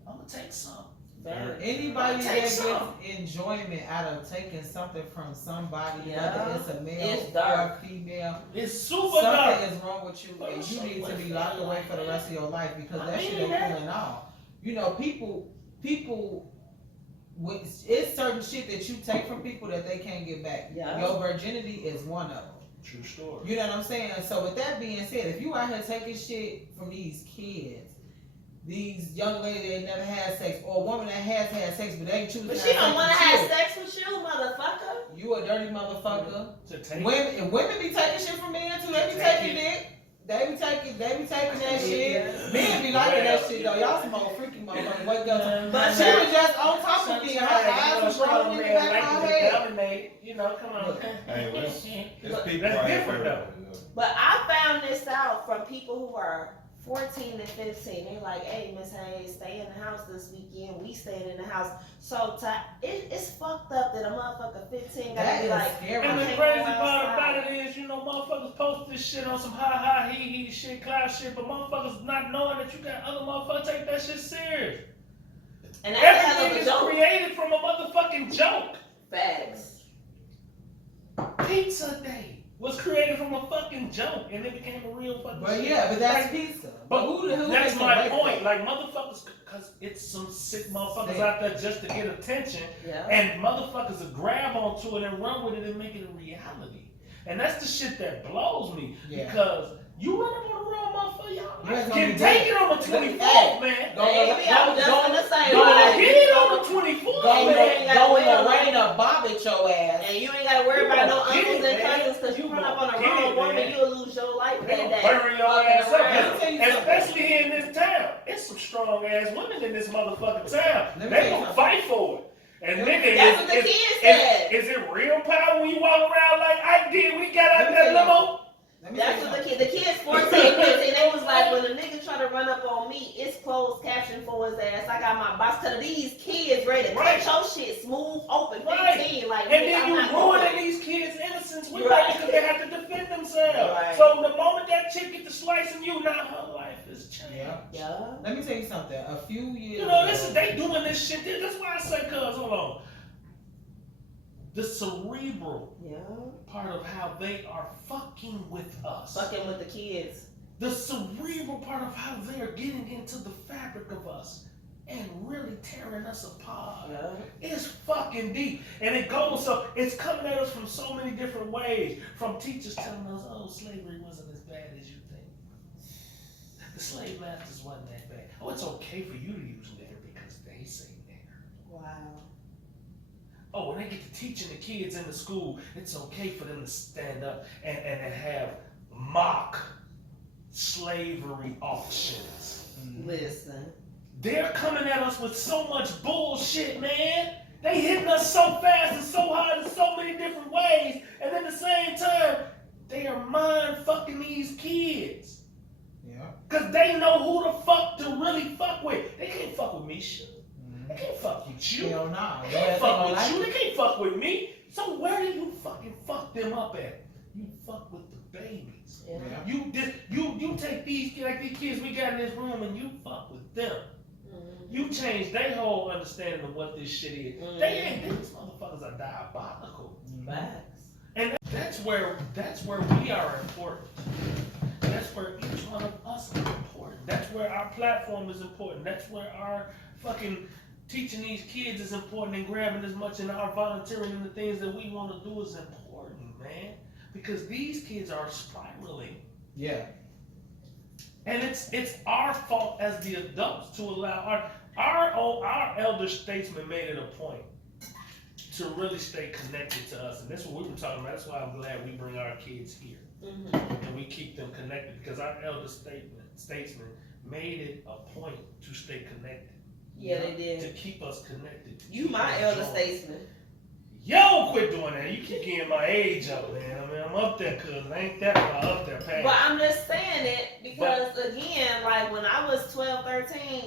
I'm gonna take some. anybody that Take gets some. enjoyment out of taking something from somebody, Yeah. whether it's a male It's or dark. a female, It's super dark. something is wrong with you, and you need to be locked away for the rest of your life because that shit ain't cool at all. You know, people, it's certain shit that you take from people that they can't get back. Yeah. Your virginity is one of them. True story. You know what I'm saying? So with that being said, if you out here taking shit from these kids, these young ladies that never had sex, or a woman that has had sex but they ain't choosing But to she don't have want to sex have with sex with you, motherfucker. you, you a dirty motherfucker. To take Women be taking shit from men too. They be taking dick. They be taking that shit. Men be liking that shit though. Y'all some old freaky motherfuckers. Wake up. But She was just on top of me. Her eyes was rolling in the back of my head. dominate. You know, come on. Hey, well, it's people That's out here different for though. everybody, But I found this out from people who are 14 and 15. They're like, hey, Miss Hayes, stay in the house this weekend. We staying in the house. So it's fucked up that a motherfucker 15 gotta That be is like, scary. And the can't crazy go part outside. about it is, you know, motherfuckers motherfuckers post this shit on some ha he shit, cloud shit, but motherfuckers not knowing that you got other motherfuckers take that shit serious. And that's a hell of Everything a is joke. created from a motherfucking joke. Facts. Pizza Day was created from a fucking joke, and it became a real fucking But shit. yeah, but that's Like, pizza. But who that's makes my it point. that? Like motherfuckers, cause it's some sick motherfuckers out there just to get attention, Yeah. and motherfuckers will grab onto it and run with it and make it a reality. And that's the shit that blows me Yeah. because you run up on the wrong motherfucker, y'all. You ain't I gonna can be take good. it on the 24th, man. Baby, I'm just gonna say, Go like, get it on the 24th, Go man. in the rain or bob at your ass. and you ain't gotta worry You about no gonna get uncles it, and man. cousins because you You run up on the gonna get wrong it, woman, man. you'll lose your life They that gonna day. burn your Fucking ass up, around. especially here in this town. It's some strong ass women in this motherfucking town. Let me They tell you gonna something. fight for it. And nigga, That's what the kids said. is it real power when you walk around like I did? We got out Let me that tell you limo. That's what the kids 14, 15, they was like, when a nigga try to run up on me, it's closed caption for his ass. I got my box cut of these kids ready to Right. cut your shit smooth, open, 15. Right. Like, And nigga, then I'm you not ruining going. these kids' innocence with Right. that because they have to defend themselves. Right. So the moment that chick get to slicing you, now her life is changed. Yeah. Yeah. Let me tell you something. A few years You know, ago, this is they doing this shit. That's why I say, cuz, hold on. The cerebral Yeah. part of how they are fucking with us. Fucking with the kids. The cerebral part of how they are getting into the fabric of us and really tearing us apart. Yeah. It's fucking deep. And it goes so it's coming at us from so many different ways. From teachers telling us, oh, slavery wasn't as bad as you think. The slave masters wasn't that bad. Oh, it's okay for you to use nigger because they say nigger. Wow. Oh, when they get to teaching the kids in the school, it's okay for them to stand up and have mock slavery auctions. Listen. They're coming at us with so much bullshit, man. They hitting us so fast and so hard in so many different ways, and at the same time, they are mind fucking these kids. Yeah. Cause they know who the fuck to really fuck with. They can't fuck with me, shit. They can't fuck with you. Hell nah. They can't fuck with you. They can't fuck with me. So where do you fucking fuck them up at? You fuck with the babies. Yeah. You take these kids we got in this room and you fuck with them. You change their whole understanding of what this shit is. These motherfuckers are diabolical. Facts. And that's where we are important. That's where each one of us are important. That's where our platform is important. That's where our fucking teaching these kids is important and grabbing as much and our volunteering in the things that we want to do is important, man. Because these kids are spiraling. Yeah. And it's our fault as the adults to allow our elder statesmen made it a point to really stay connected to us. And that's what we were talking about. That's why I'm glad we bring our kids here. And we keep them connected because our elder statesmen made it a point to stay connected. Yeah, they To did. keep us connected. You my elder statesman. Yo, quit doing that. You keep getting my age up, man. I mean, I'm up there, cuz. I ain't that far up there, past. But I'm just saying it because, again, like when I was 12, 13,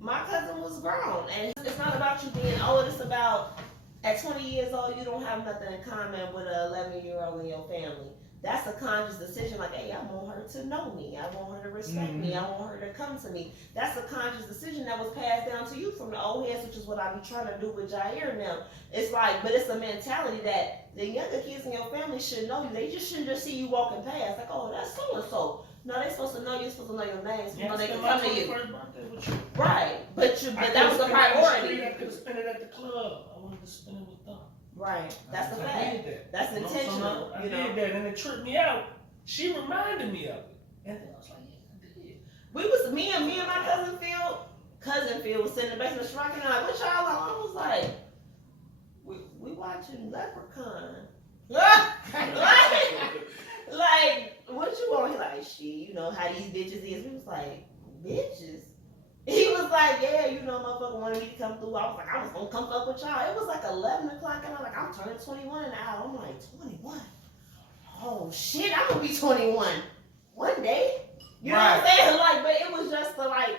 my cousin was grown. And it's not about you being old. It's about at 20 years old, you don't have nothing in common with an 11-year-old in your family. That's a conscious decision. Like, hey, I want her to know me. I want her to respect me. I want her to come to me. That's a conscious decision that was passed down to you from the old heads, which is what I be trying to do with Jair and them. It's like, but it's a mentality that the younger kids in your family should know you. They just shouldn't just see you walking past. Like, oh, that's so-and-so. No, they're supposed to know you. You're supposed to know your name. So yeah, they I can spent my come to you. 21st birthday with you. Right. But that was a priority. I could have spent it at the club. I wanted to spend it with them. Right. That's the I fact. did that. That's intentional. I You know. did that, and it tripped me out. She reminded me of it, and then I was like, yeah, I did. Me and my cousin Phil was sitting in the basement rocking out. What y'all on? I was like, we watching Leprechaun. like, what you want? He like, she, you know how these bitches is. We was like, bitches. He was like, yeah, you know, motherfucker wanted me to come through. I was like, I was gonna come fuck with y'all. It was like 11 o'clock, and I'm like, I'm turning 21 now. I'm like, 21. Oh shit, I'm gonna be 21 one day. You know what I'm saying? Like, but it was just the like,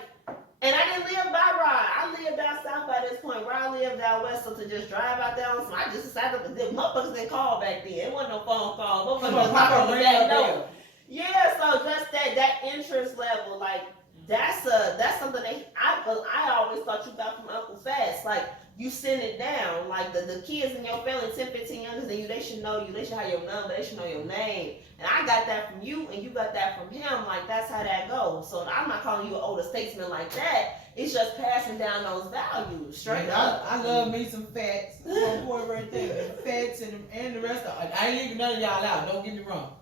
and I didn't live by Rod. I lived down south by this point. Where I lived out west, so to just just drive out there on some. I just decided to motherfuckers didn't call back then. It wasn't no phone call. Come Motherfuckers on, just pop knock up on the ring back up door. there. Yeah, so just that interest level, like that's something that I always thought you got from Uncle Fast. Like you send it down. Like the kids in your family, 10, 15 younger than you, they should know you. They should have your number. They should know your name. And I got that from you, and you got that from him. Like that's how that goes. So I'm not calling you an older statesman like that. It's just passing down those values straight up. I love me some facts. One boy right there. Facts and the rest of it. I ain't leaving none of y'all out. Don't get me wrong.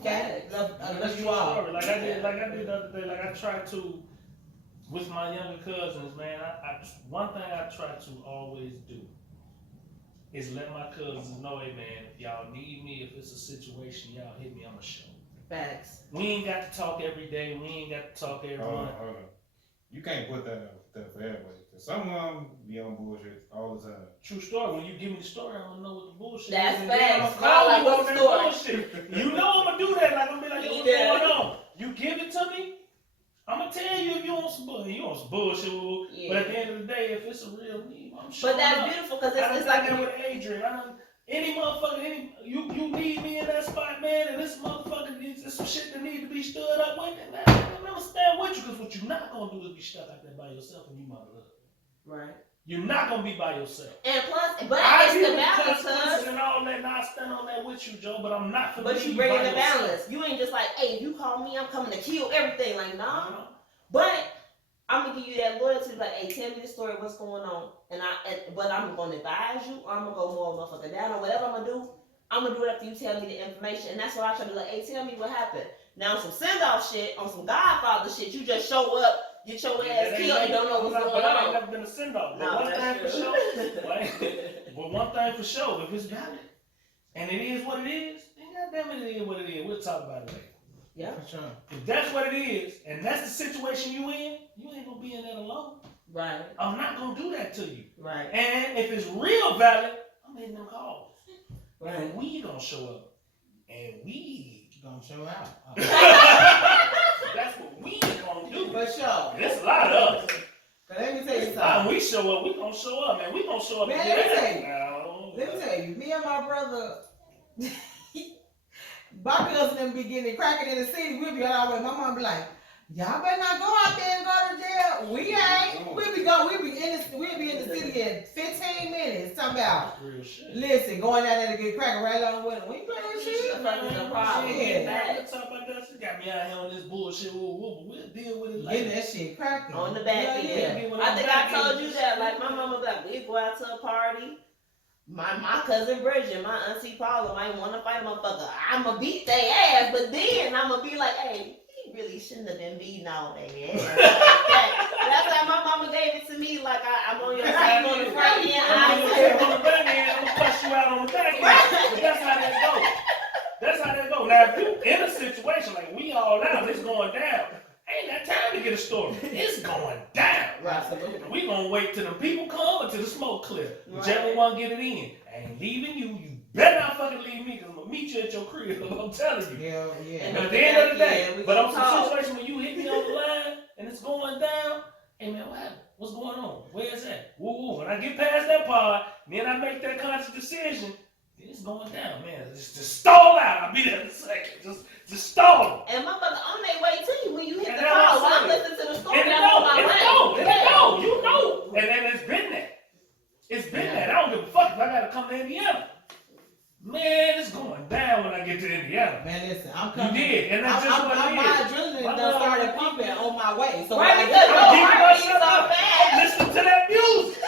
Okay? Love you all. Like I did the other day. Like I try to, with my younger cousins, man. One thing I try to always do is let my cousins know, hey man, if y'all need me, if it's a situation, y'all hit me, I'ma show. Facts. We ain't got to talk every day. We ain't got to talk every month. Hold on. You can't put that up for everybody. Cause some of them be on bullshit all the time. True story. When you give me the story, I'm gonna know what the bullshit That's is. And then facts. I'ma call Like, you what's on the that story? bullshit. You know I'm gonna do that. Like I'm gonna be like, yo, what's Yeah. going on? You give it to me, I'm gonna tell you if you want some bullshit. You want some bullshit. Yeah. But at the end of the day, if it's a real need, I'm sure. But that's beautiful because it's like with Adrian. Any motherfucker, you need me in that spot, man, and this motherfucker, it's some shit that need to be stood up with, and I'm gonna stand with you, because what you're not gonna do is be stuck out there by yourself and you my love. right. You're not gonna be by yourself. And plus, but I it's give the you balance, consequences cuz. and all that, and I stand on that with you, Joe, but I'm not gonna But you by bring in the yourself. balance. You ain't just like, hey, if you call me, I'm coming to kill everything. Like, nah. No. But I'm gonna give you that loyalty, like, hey, tell me the story, what's going on, but I'm gonna advise you, or I'm gonna go more motherfucker down, or whatever I'm gonna do. I'm gonna do it after you tell me the information, and that's what I try to do. Like, hey, tell me what happened. Now on some send off shit, on some Godfather shit, you just show up, get your ass killed, and don't know what's going But I ain't on. never been a send off. But No, one that's thing for true. sure, but one thing for sure, if it's valid and it is what it is, then goddamn it is what it is. We'll talk about it later. Yeah. For sure. If that's what it is, and that's the situation you in, you ain't gonna be in that alone. Right. I'm not gonna do that to you. Right. And if it's real valid, I'm making them calls. Right. And we gonna show up. And we Gonna show out. that's what we gonna do. For sure. There's a lot of us. But let me tell you When something. we show up, we gonna show up, man. We gonna show up. Man, and let me get tell you. now. Let me tell you, me and my brother, my cousin them be getting it cracking in the city. We'll be on our way. My mom be like, y'all better not go out there and go to jail. We ain't. We'll be in the city in 15 minutes. Talking about, Real shit. listen, going down there to get cracking right along with them. We ain't playing that shit. Fucking problem. Shit. Let's talk about that. She got me out here on this bullshit. We'll deal with it Getting later. that shit cracking. On the back end. Yeah. I think I told you that. Like my mama be like, we go out to a party. My cousin Bridget, my auntie Paula might want to fight a motherfucker. I'ma beat their ass, but then I'ma be like, hey, he really shouldn't have been beating all their ass. That's how my mama gave it to me. Like I'm on your side on the front end. I'm on the back end. I'm gonna cuss you out on the back end. But that's how that goes. That's how that goes. Now, if you in a situation like we all out, it's going down. Ain't got time to get a story. It's going down. Absolutely. We gonna wait till the people come or till the smoke clear. Whichever one get it in. I ain't leaving you. You better not fucking leave me, because I'm gonna meet you at your crib. I'm telling you. Hell yeah. And But at the end of the day, we but gonna on some talk. situation when you hit me on the line and it's going down, hey man, what happened? What's going on? Where is that? Woo woo. When I get past that part, then I make that conscious decision. It's going down, man. Just stall out. I'll be there in a second. Just stall. And my mother on their way to you when you hit And the that's call. what I'm I'm saying. listening to the story. And it I'm on my go. way. You know. And then it's been that. It's been that. I don't give a fuck if I gotta come to Indiana. Man, it's going down when I get to Indiana. Man, listen, I'm You coming. did, and that's just what it my is. adrenaline My done love- started pumping on my way. So Right, when I because get your I'm home, keeping heart beats myself so up. fast. Listen to that music.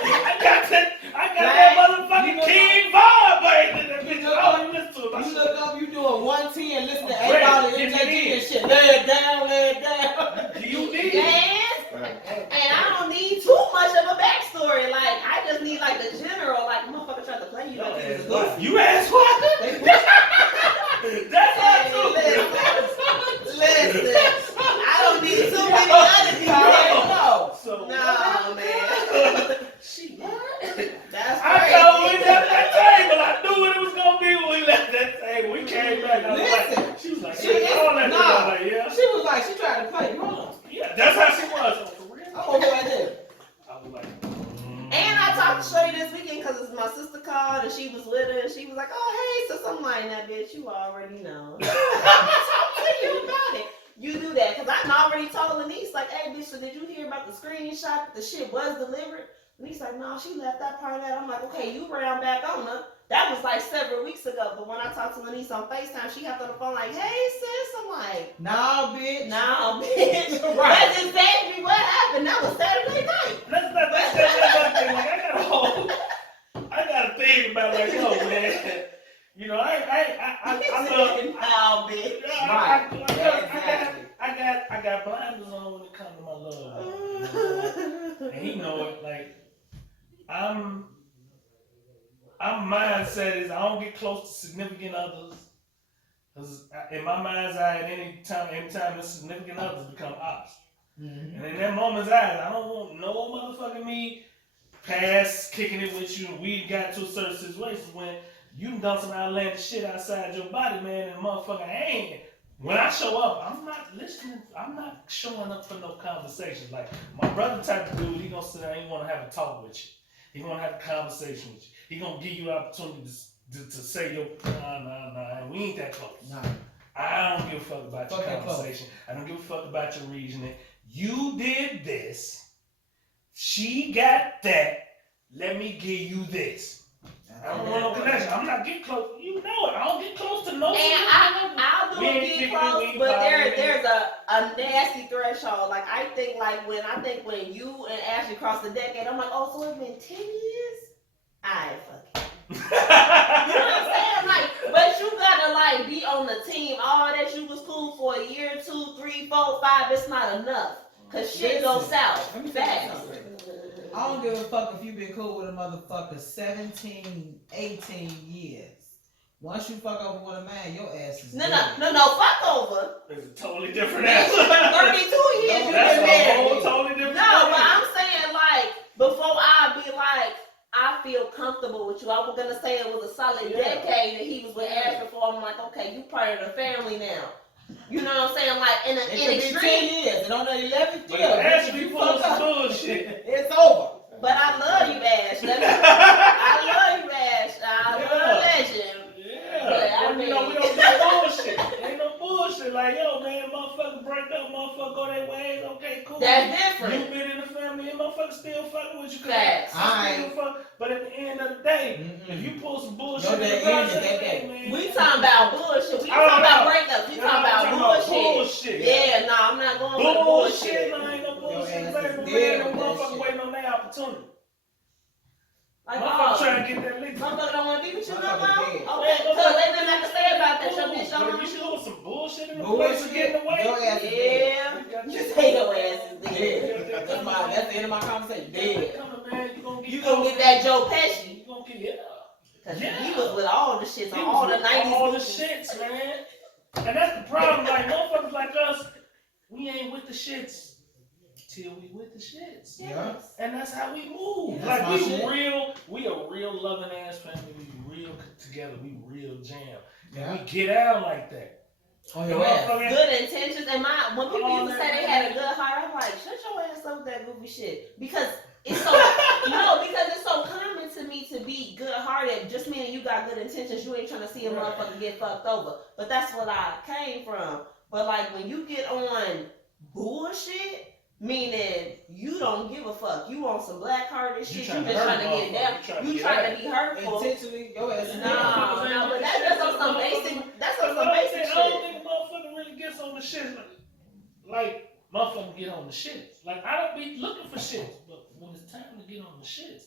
I got Right. that motherfucking You King vibe, baby. That bitch, look all you listen to you my shit. look up, you doing 110, listen to Great. 8 ball Get MJG me and in. shit. Lay it down. You did. Dance. And I don't need too much of a backstory. Like I just need like the general. Like motherfucker tried to play you like he was a goofy. You asked what? That's how I do Listen, I don't need too many other details. No. So, No, man. She That's I crazy. know we left that table. I knew what it was gonna be when we left that table. We came back. I was Listen, like, she was like, she yeah, is- all that nah. shit. I was like, yeah. She was like, she tried to play you on. Yeah, that's how she was. So for real. I'm gonna go like this. I was like, And I talked to Shorty this weekend because already know. Talk to you about it. You do that because I already told Lanice like, hey bitch, so did you hear about the screenshot that the shit was delivered? Lanice like, no, she left that part out. I'm like, okay, you ran back on her. That was like several weeks ago. But when I talked to Lanice on FaceTime, she hopped on the phone like, hey sis, I'm like, nah, bitch. nah, bitch. Right. That's exactly what happened. That was Saturday night. That's that thing. Like I got a thing about like, yo, man. You know, I love. Nah, bitch. I got blinders on when it comes to my love. You know, and he know it. Like I'm mindset is I don't get close to significant others. Cause in my mind's eye, at anytime the significant others become ops. Mm-hmm. And in that moment's eyes, I don't want no motherfucking me past kicking it with you. And we got to a certain situations when you done some outlandish shit outside your body, man, and motherfucker ain't. When I show up, I'm not listening. I'm not showing up for no conversations. Like my brother type of dude, he gonna sit there and he wanna have a talk with you. He wanna have a conversation with you. He gonna give you the opportunity to say your nah, and we ain't that close. Nah. I don't give a fuck about your conversation. I don't give a fuck about your reasoning. You did this. She got that. Let me give you this. I don't want no connection. I'm not getting close. You know it. I don't get close to no. And I'll do it get close, but there's a nasty threshold. Like I think when you and Ashley crossed the decade, I'm like, oh, so it's been 10 years? Alright, fuck it. You know what I'm saying? Like, but you gotta like be on the team. All that you was cool for a year, 2, 3, 4, 5. It's not enough. Cause shit goes south fast. I don't give a fuck if you been cool with a motherfucker 17, 18 years. Once you fuck over with a man, your ass is dead. No, fuck over. It's a totally different answer. 32 years you been married. Totally different. No, but I'm saying like before I be like I feel comfortable with you. I was gonna say it was a solid decade that he was with Ashley for. I'm like, okay, you part of the family now. You know what I'm saying? Like in extreme 10 years, and on the 11th year, Ashley pulls some bullshit. It's over. But I love you, Ash. I love you, Ash. I love Legend. Yeah. But I mean, we don't do bullshit. Ain't no bullshit. Like, yo, man, motherfucker break up, motherfucker go their ways. Okay, cool. That's different. You been in the family, and motherfucker still fucking with you. Facts. But at the end of the day, if you pull some bullshit, we talking about bullshit. We talking about breakups. We talking about bullshit. Yeah, no, I'm not going for the bullshit. No, ain't no bullshit. Man, no motherfucker waiting on their opportunity. Like, motherfucker trying to get that lick. Motherfucker don't want to be with you no more? Okay, because they didn't have to say about that. Your bitch don't want to. You doing some bullshit in the place to get in the way? Yeah. You say your ass is dead. That's the end of my conversation. Dead. You gonna get that Joe Pesci. You gonna get Cause he was with all the shits on all the 90s. All the shits, man. And that's the problem. Like, motherfuckers like us, we ain't with the shits till we with the shits. Yes. And that's how we move. Yeah, like, we a real loving ass family. We real together. We real jam. And we get out like that. On your ass. Good intentions. And when people used to say they had a good heart, I'm like, shut your ass up with that goofy shit. Because it's so because it's so common to me to be good hearted, just meaning you got good intentions, you ain't trying to see a motherfucker get fucked over. But that's what I came from. But like when you get on bullshit, meaning you don't give a fuck. You on some black hearted shit, you just trying to get down. You trying to be hurtful. Intentionally, your ass is No, but that's on some basic shit. I don't think a motherfucker really gets on the shit. Like motherfucker get on the shit. Like I don't be looking for shit, but when it's time to get on the shit,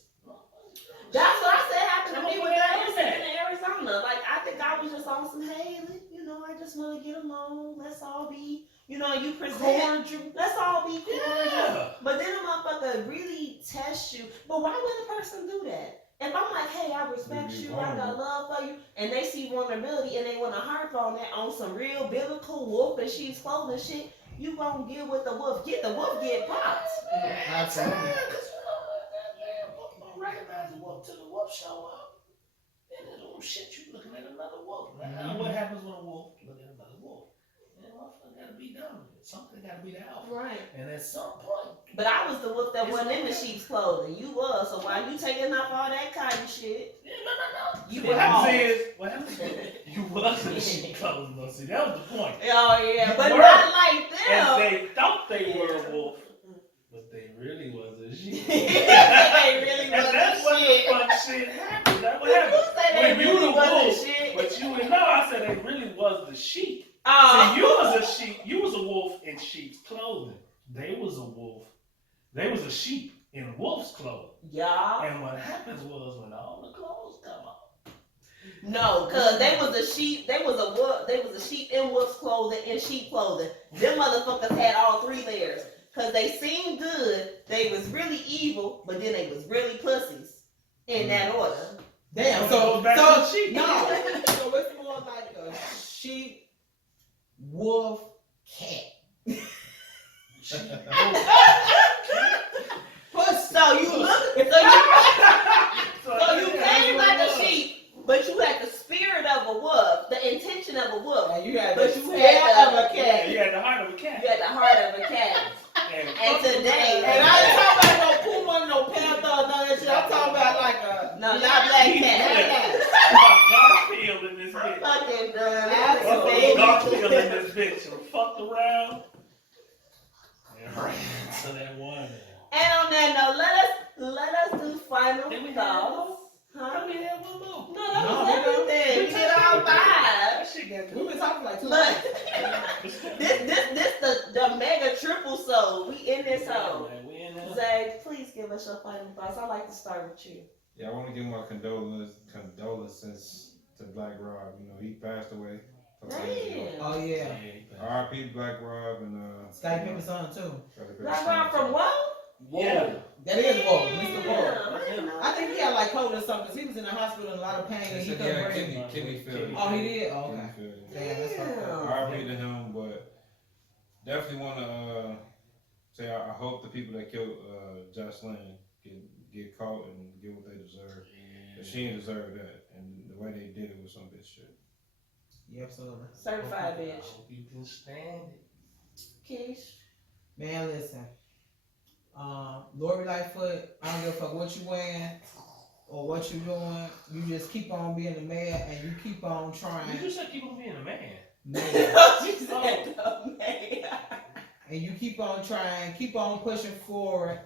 that's what I said happened to me with that incident in Arizona. Like I think I was just on some I just want to get along. Let's all be, you present. Cordial. Let's all be cordial. Yeah. But then a motherfucker really test you. But why would a person do that? If I'm like, hey, I respect you, I got love for you, and they see vulnerability and they want to harp on that on some real biblical wolf and sheep's clothing shit, you gonna get what the wolf get. The wolf get popped. Absolutely. Because wolf don't recognize the wolf till the wolf show up. And then oh shit, you looking at another wolf. Now what happens when a wolf look at another wolf? Man, motherfucker gotta be dominant. Something gotta be the alpha. Right. And at some point. But I was the wolf that wasn't in the sheep's clothing. You was. So why you taking off all that cotton shit? Yeah, no. You what happens is You was in the sheep clothing though. See, that was the point. Oh yeah, You but were. not like And them. they thought they were a wolf, but they really was a sheep. They really And that's wasn't what shit. the fuck shit happened. That's what You happened. say When they you really the wasn't wolf, shit. but you would know. I said they really was the sheep. Oh. See, you was a sheep. You was a wolf in sheep's clothing. They was a wolf. They was a sheep in wolf's clothing. Yeah. And what happens was when all the clothes come off. No, cause they was a sheep. They was a wolf. They was a sheep in wolf's clothing and sheep clothing. Them motherfuckers had all 3 layers. Cause they seemed good. They was really evil, but then they was really pussies. In that order. Damn. So back to the sheep. No. So it's more like a sheep, wolf, cat. Pussy. So you look. So you came like a sheep, but you had the spirit of a wolf, the intention of a wolf. And you had But the you tail had of a cat. You had the heart of a cat. You had the heart of a cat. And today, And I ain't talking about no puma, no panther, none of that shit. I'm talking about like a no, not black cat. Garfield in this bitch. Fucking girl, Absolutely. Garfield in this bitch. So fucked around and ran to that one. And on that note, let us do final Did we have thoughts. How Huh? we have one more? No, that No, was we don't. everything. We did all 5. That shit got We've been talking like 2 Look, hours. this the mega triple soul. We in this hole. Man, we in there. Zay, please give us your final thoughts. I'd like to start with you. Yeah, I want to give my condolences to Black Rob. You know, he passed away. Damn. Oh yeah. R.I.P. Black Rob and Skype Pepper's son too. Black Rob from what? Yeah. That is Whoa, Mr. Whoa. Damn, I didn't know. I think he had like COVID or something because he was in the hospital in a lot of pain and he couldn't breathe. kidney failure. Oh, he did? Oh, okay. Kidney failure. Damn, that's fucked up. R.I.P. to him, but definitely want to say I hope the people that killed Jocelyn get caught and get what they deserve. But she didn't deserve that, and the way they did it was some bitch shit. Yeah, absolutely. Certified bitch. You can stand it. Keish. Man, listen. Lori Lightfoot, I don't give a fuck what you wearing or what you doing. You just keep on being the mayor and you keep on trying. You said keep on being a man. Mayor. She said the man. And you keep on trying, keep on pushing forward,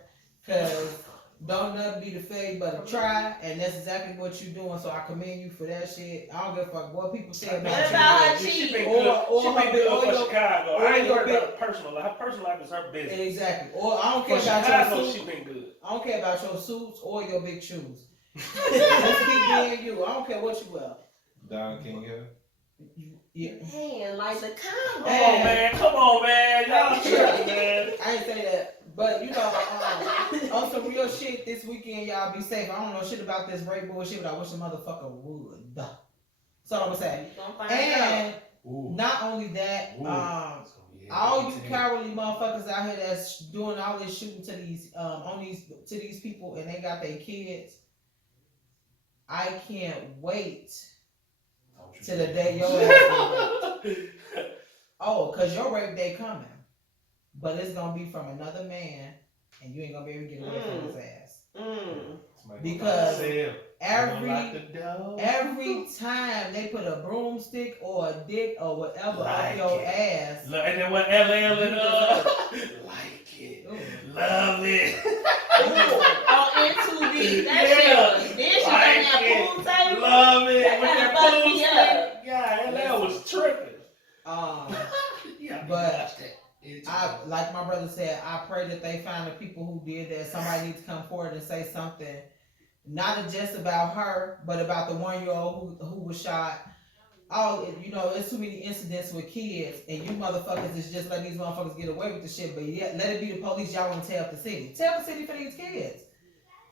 cause don't nothing be the fade but a try, and that's exactly what you're doing. So I commend you for that shit. I don't give a fuck what people say about What you. about her She cheating? been good. Or She her been good or for your- Chicago. or I ain't your worried big- about her personal life. Her personal life is her business. Exactly. Or I don't For care about Chicago, your she suit. been good. I don't care about your suits or your big shoes. Just keep being you. I don't care what you wear. Don King here. Yeah. Man, like the Come combo. on, man. Come on, man. Y'all tripping, man. I ain't say that, but you know, on some real shit this weekend, y'all be safe. I don't know shit about this rape bullshit, but I wish a motherfucker would. That's all I'm gonna say. You gonna find And Ooh. not only that, Ooh. all you cowardly motherfuckers out here that's doing all this shooting to these to these people and they got their kids. I can't wait to the day your ass get raped. Oh, cause your rape day coming, but it's gonna be from another man, and you ain't gonna be able to get away from his ass. Because every time they put a broomstick or a dick or whatever Like up your it. ass, Look, and then what LL and like it, ooh, love it. Oh, into the that Yeah. shit. Then she on Like that it. pool table. Love it. That With kinda that fucked pool me stick. up. Yeah, LL was tripping. Yeah, but I, like my brother said, I pray that they find the people who did that. Somebody needs to come forward and say something, not just about her, but about the 1-year-old who was shot. You know, it's too many incidents with kids, and you motherfuckers is just let these motherfuckers get away with the shit. But yet, let it be the police. Y'all want to tear up the city. Tear up the city for these kids.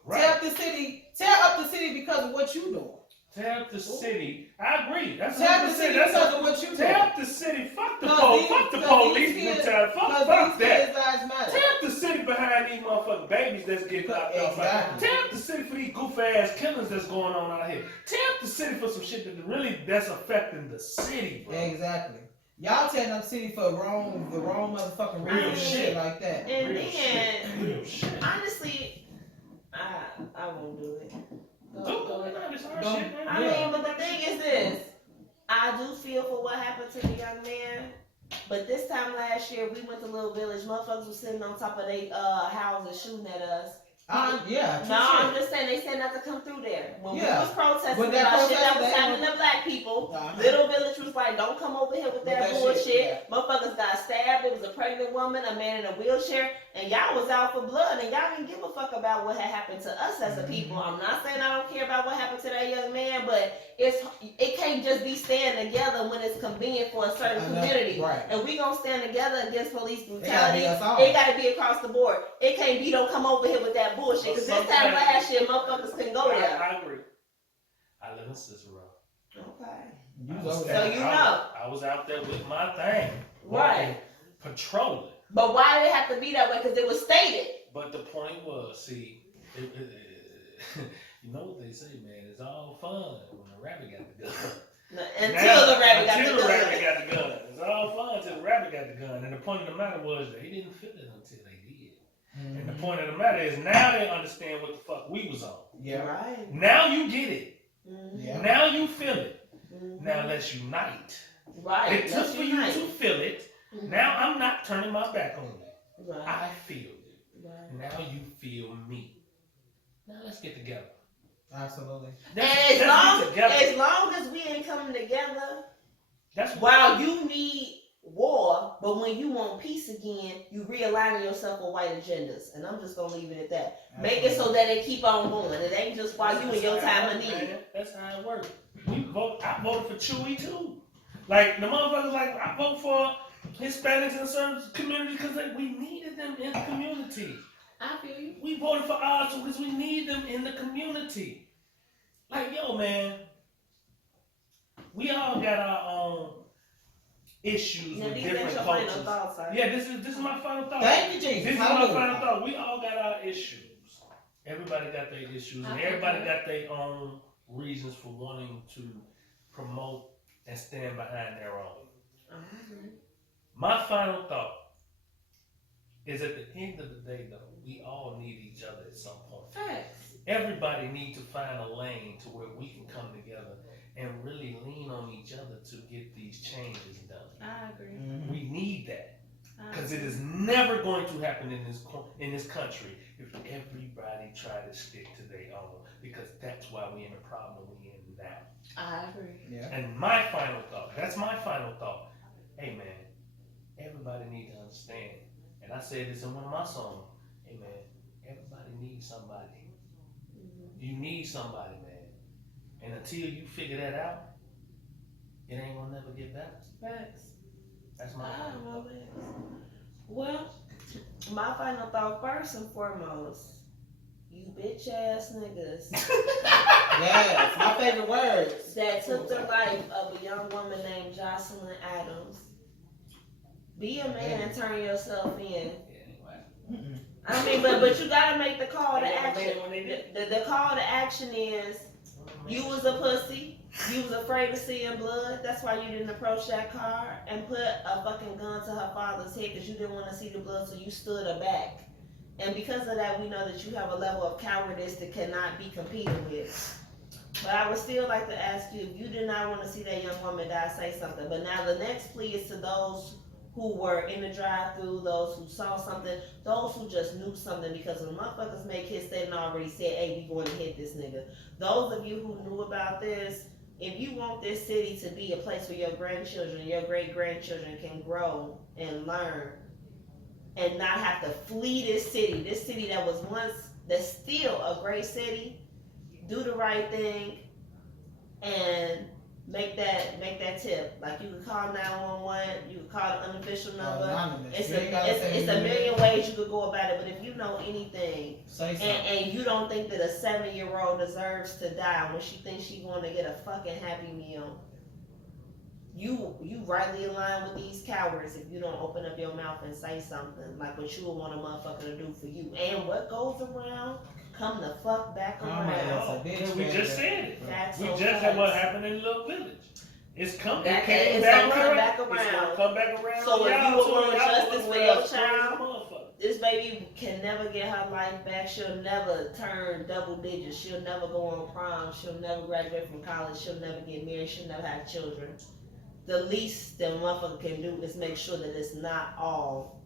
Right. Tear up the city. Tear up the city because of what you doing. Tear up the city. I agree. That's Tear up the 100%. city That's because of what you tear doing. up the city. Fuck the Cause fuck the these police kids- brutality. Fuck Because these that. kids' lives matter. Tear up the city behind these motherfucking babies that's getting knocked off. Exactly. Tear up the city for these goof ass killings that's going on out here. Tear up the city for some shit that's affecting the city, bro. Exactly. Y'all tearing up city for the wrong motherfucking reason and shit like that. And Real shit. then, Real shit. honestly, I won't do it. Don't go in there. It's our Don't- shit, man. I mean, but the thing is this. I do feel for what happened to the young man. But this time last year, we went to Little Village. Motherfuckers was sitting on top of their houses shooting at us. Yeah. No, I'm just saying they said not to come through there. When we was protesting But that about shit that was protest, they happening to black people, Uh-huh. Little Village was like, don't come over here with that bullshit. shit, Motherfuckers got stabbed. It was a pregnant woman, a man in a wheelchair, and y'all was out for blood, and y'all didn't give a fuck about what had happened to us as a people. I'm not saying I don't care about what happened to that young man, but it can't just be staying together when it's convenient for a certain community. Right. And we gonna stand together against police It gotta brutality. be us all. It gotta be across the board. It can't be don't come over here with that bullshit. Because this time last year, motherfuckers couldn't go there. I agree. I live in Cicero. Okay. I was out there with my thing. Right. Patrolling. But why did it have to be that way? Because it was stated. But the point was, see, you know what they say, man, it's all fun when the rabbit got the gun. Until the rabbit got the gun. Until the rabbit got the gun. It's all fun until the rabbit got the gun. And the point of the matter was, they didn't feel it until they did. Mm-hmm. And the point of the matter is, now they understand what the fuck we was on. Yeah. Right. Now you get it. Mm-hmm. Yeah. Now you feel it. Mm-hmm. Now let's unite. Right. It took for you to feel it. Mm-hmm. Now I'm not turning my back on you. Right. I feel it. Right. Now you feel me. Now let's get together. Absolutely. And as long as we ain't coming together, while you need war, but when you want peace again, you realigning yourself with white agendas. And I'm just gonna leave it at that. Absolutely. Make it so that it keep on going. It ain't just while you in your time of need. That's how it works. I voted for Chewy too. Like the motherfuckers, like I vote for Hispanics in certain communities because we needed them in the community. I feel you. We voted for ours because we need them in the community. Like, yo, man, we all got our own issues with different cultures. Yeah, this is my final thought. Thank you, Jesus. This is my final thought. We all got our issues. Everybody got their issues, and everybody got their own reasons for wanting to promote and stand behind their own. My final thought is at the end of the day, though, we all need each other at some point. Facts. Everybody needs to find a lane to where we can come together and really lean on each other to get these changes done. I agree. Mm-hmm. We need that because it is never going to happen in this country if everybody try to stick to their own. Because that's why we're in the problem we're in now. I agree. Yeah. And my final thought, that's my final thought. Hey man, everybody needs to understand. And I said this in one of my songs. Hey man, everybody needs somebody. You need somebody, man. And until you figure that out, it ain't gonna never get better. Facts. That's my final thought. Well, my final thought first and foremost, you bitch ass niggas. Yes, my favorite words. That took the life of a young woman named Jocelyn Adams. Be a man and turn yourself in. Mm-mm. I mean, but you gotta make the call to action. The call to action is, you was a pussy. You was afraid of seeing blood. That's why you didn't approach that car and put a fucking gun to her father's head because you didn't want to see the blood, so you stood her back. And because of that, we know that you have a level of cowardice that cannot be competed with. But I would still like to ask you, if you did not want to see that young woman die, say something. But now the next plea is to those who were in the drive-thru, those who saw something, those who just knew something, because when motherfuckers make his statement already said, hey, we going to hit this nigga. Those of you who knew about this, if you want this city to be a place where your grandchildren, your great-grandchildren can grow and learn and not have to flee this city that was once, that's still a great city, do the right thing and make that tip. Like you can call 911, you can call the unofficial number. It's a million ways you could go about it. But if you know anything, and you don't think that a 7-year-old deserves to die when she thinks she's going to get a fucking Happy Meal, you rightly align with these cowards if you don't open up your mouth and say something like what you would want a motherfucker to do for you. And what goes around, come the fuck back around. We just said it. That's we so just had what happened in Little Village. It's coming. It's back gonna come back around. around. Come back around. So if you would want justice for your child, This baby can never get her life back. She'll never turn double digits. She'll never go on prom. She'll never graduate from college. She'll never get married. She'll never have children. The least the motherfucker can do is make sure that it's not all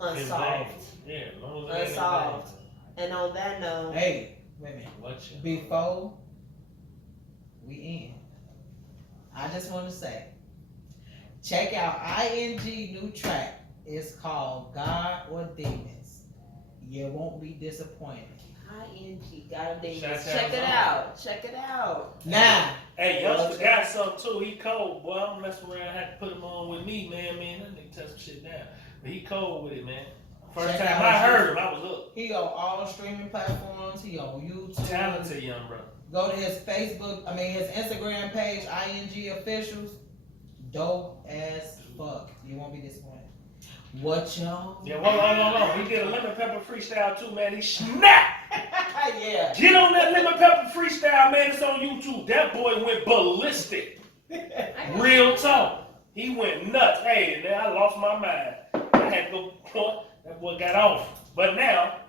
unsolved. Yeah, as long as it ain't Unsolved. And on that note, Hey, wait a minute. What you? Before we end, I just want to say, check out ING new track. It's called God or Demons. You won't be disappointed. ING, got a demon. Shout Check it out. out. Check it out. Now, Hey, youngster got something too. He cold, boy. I'm messing around. Had to put him on with me, man. That nigga test some shit down. But he cold with it, man. First Check time out I his- heard him, I was hooked. he on all streaming platforms. He on YouTube. Talented young brother. Go to his his Instagram page, ING Officials. Dope as fuck. You won't be disappointed. What y'all? Yeah, hold on. He did a lemon pepper freestyle too, man. He snapped. Yeah. Get on that lemon pepper freestyle, man. It's on YouTube. That boy went ballistic. Real talk. He went nuts. Hey, man, I lost my mind. I had to go. That boy got off. But now,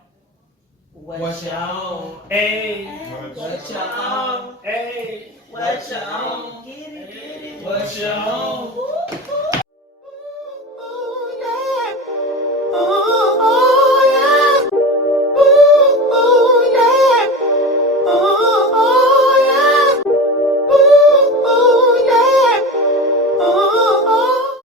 What you on? hey, What you on? hey, What you on? Get it. What you on? Woo, woo.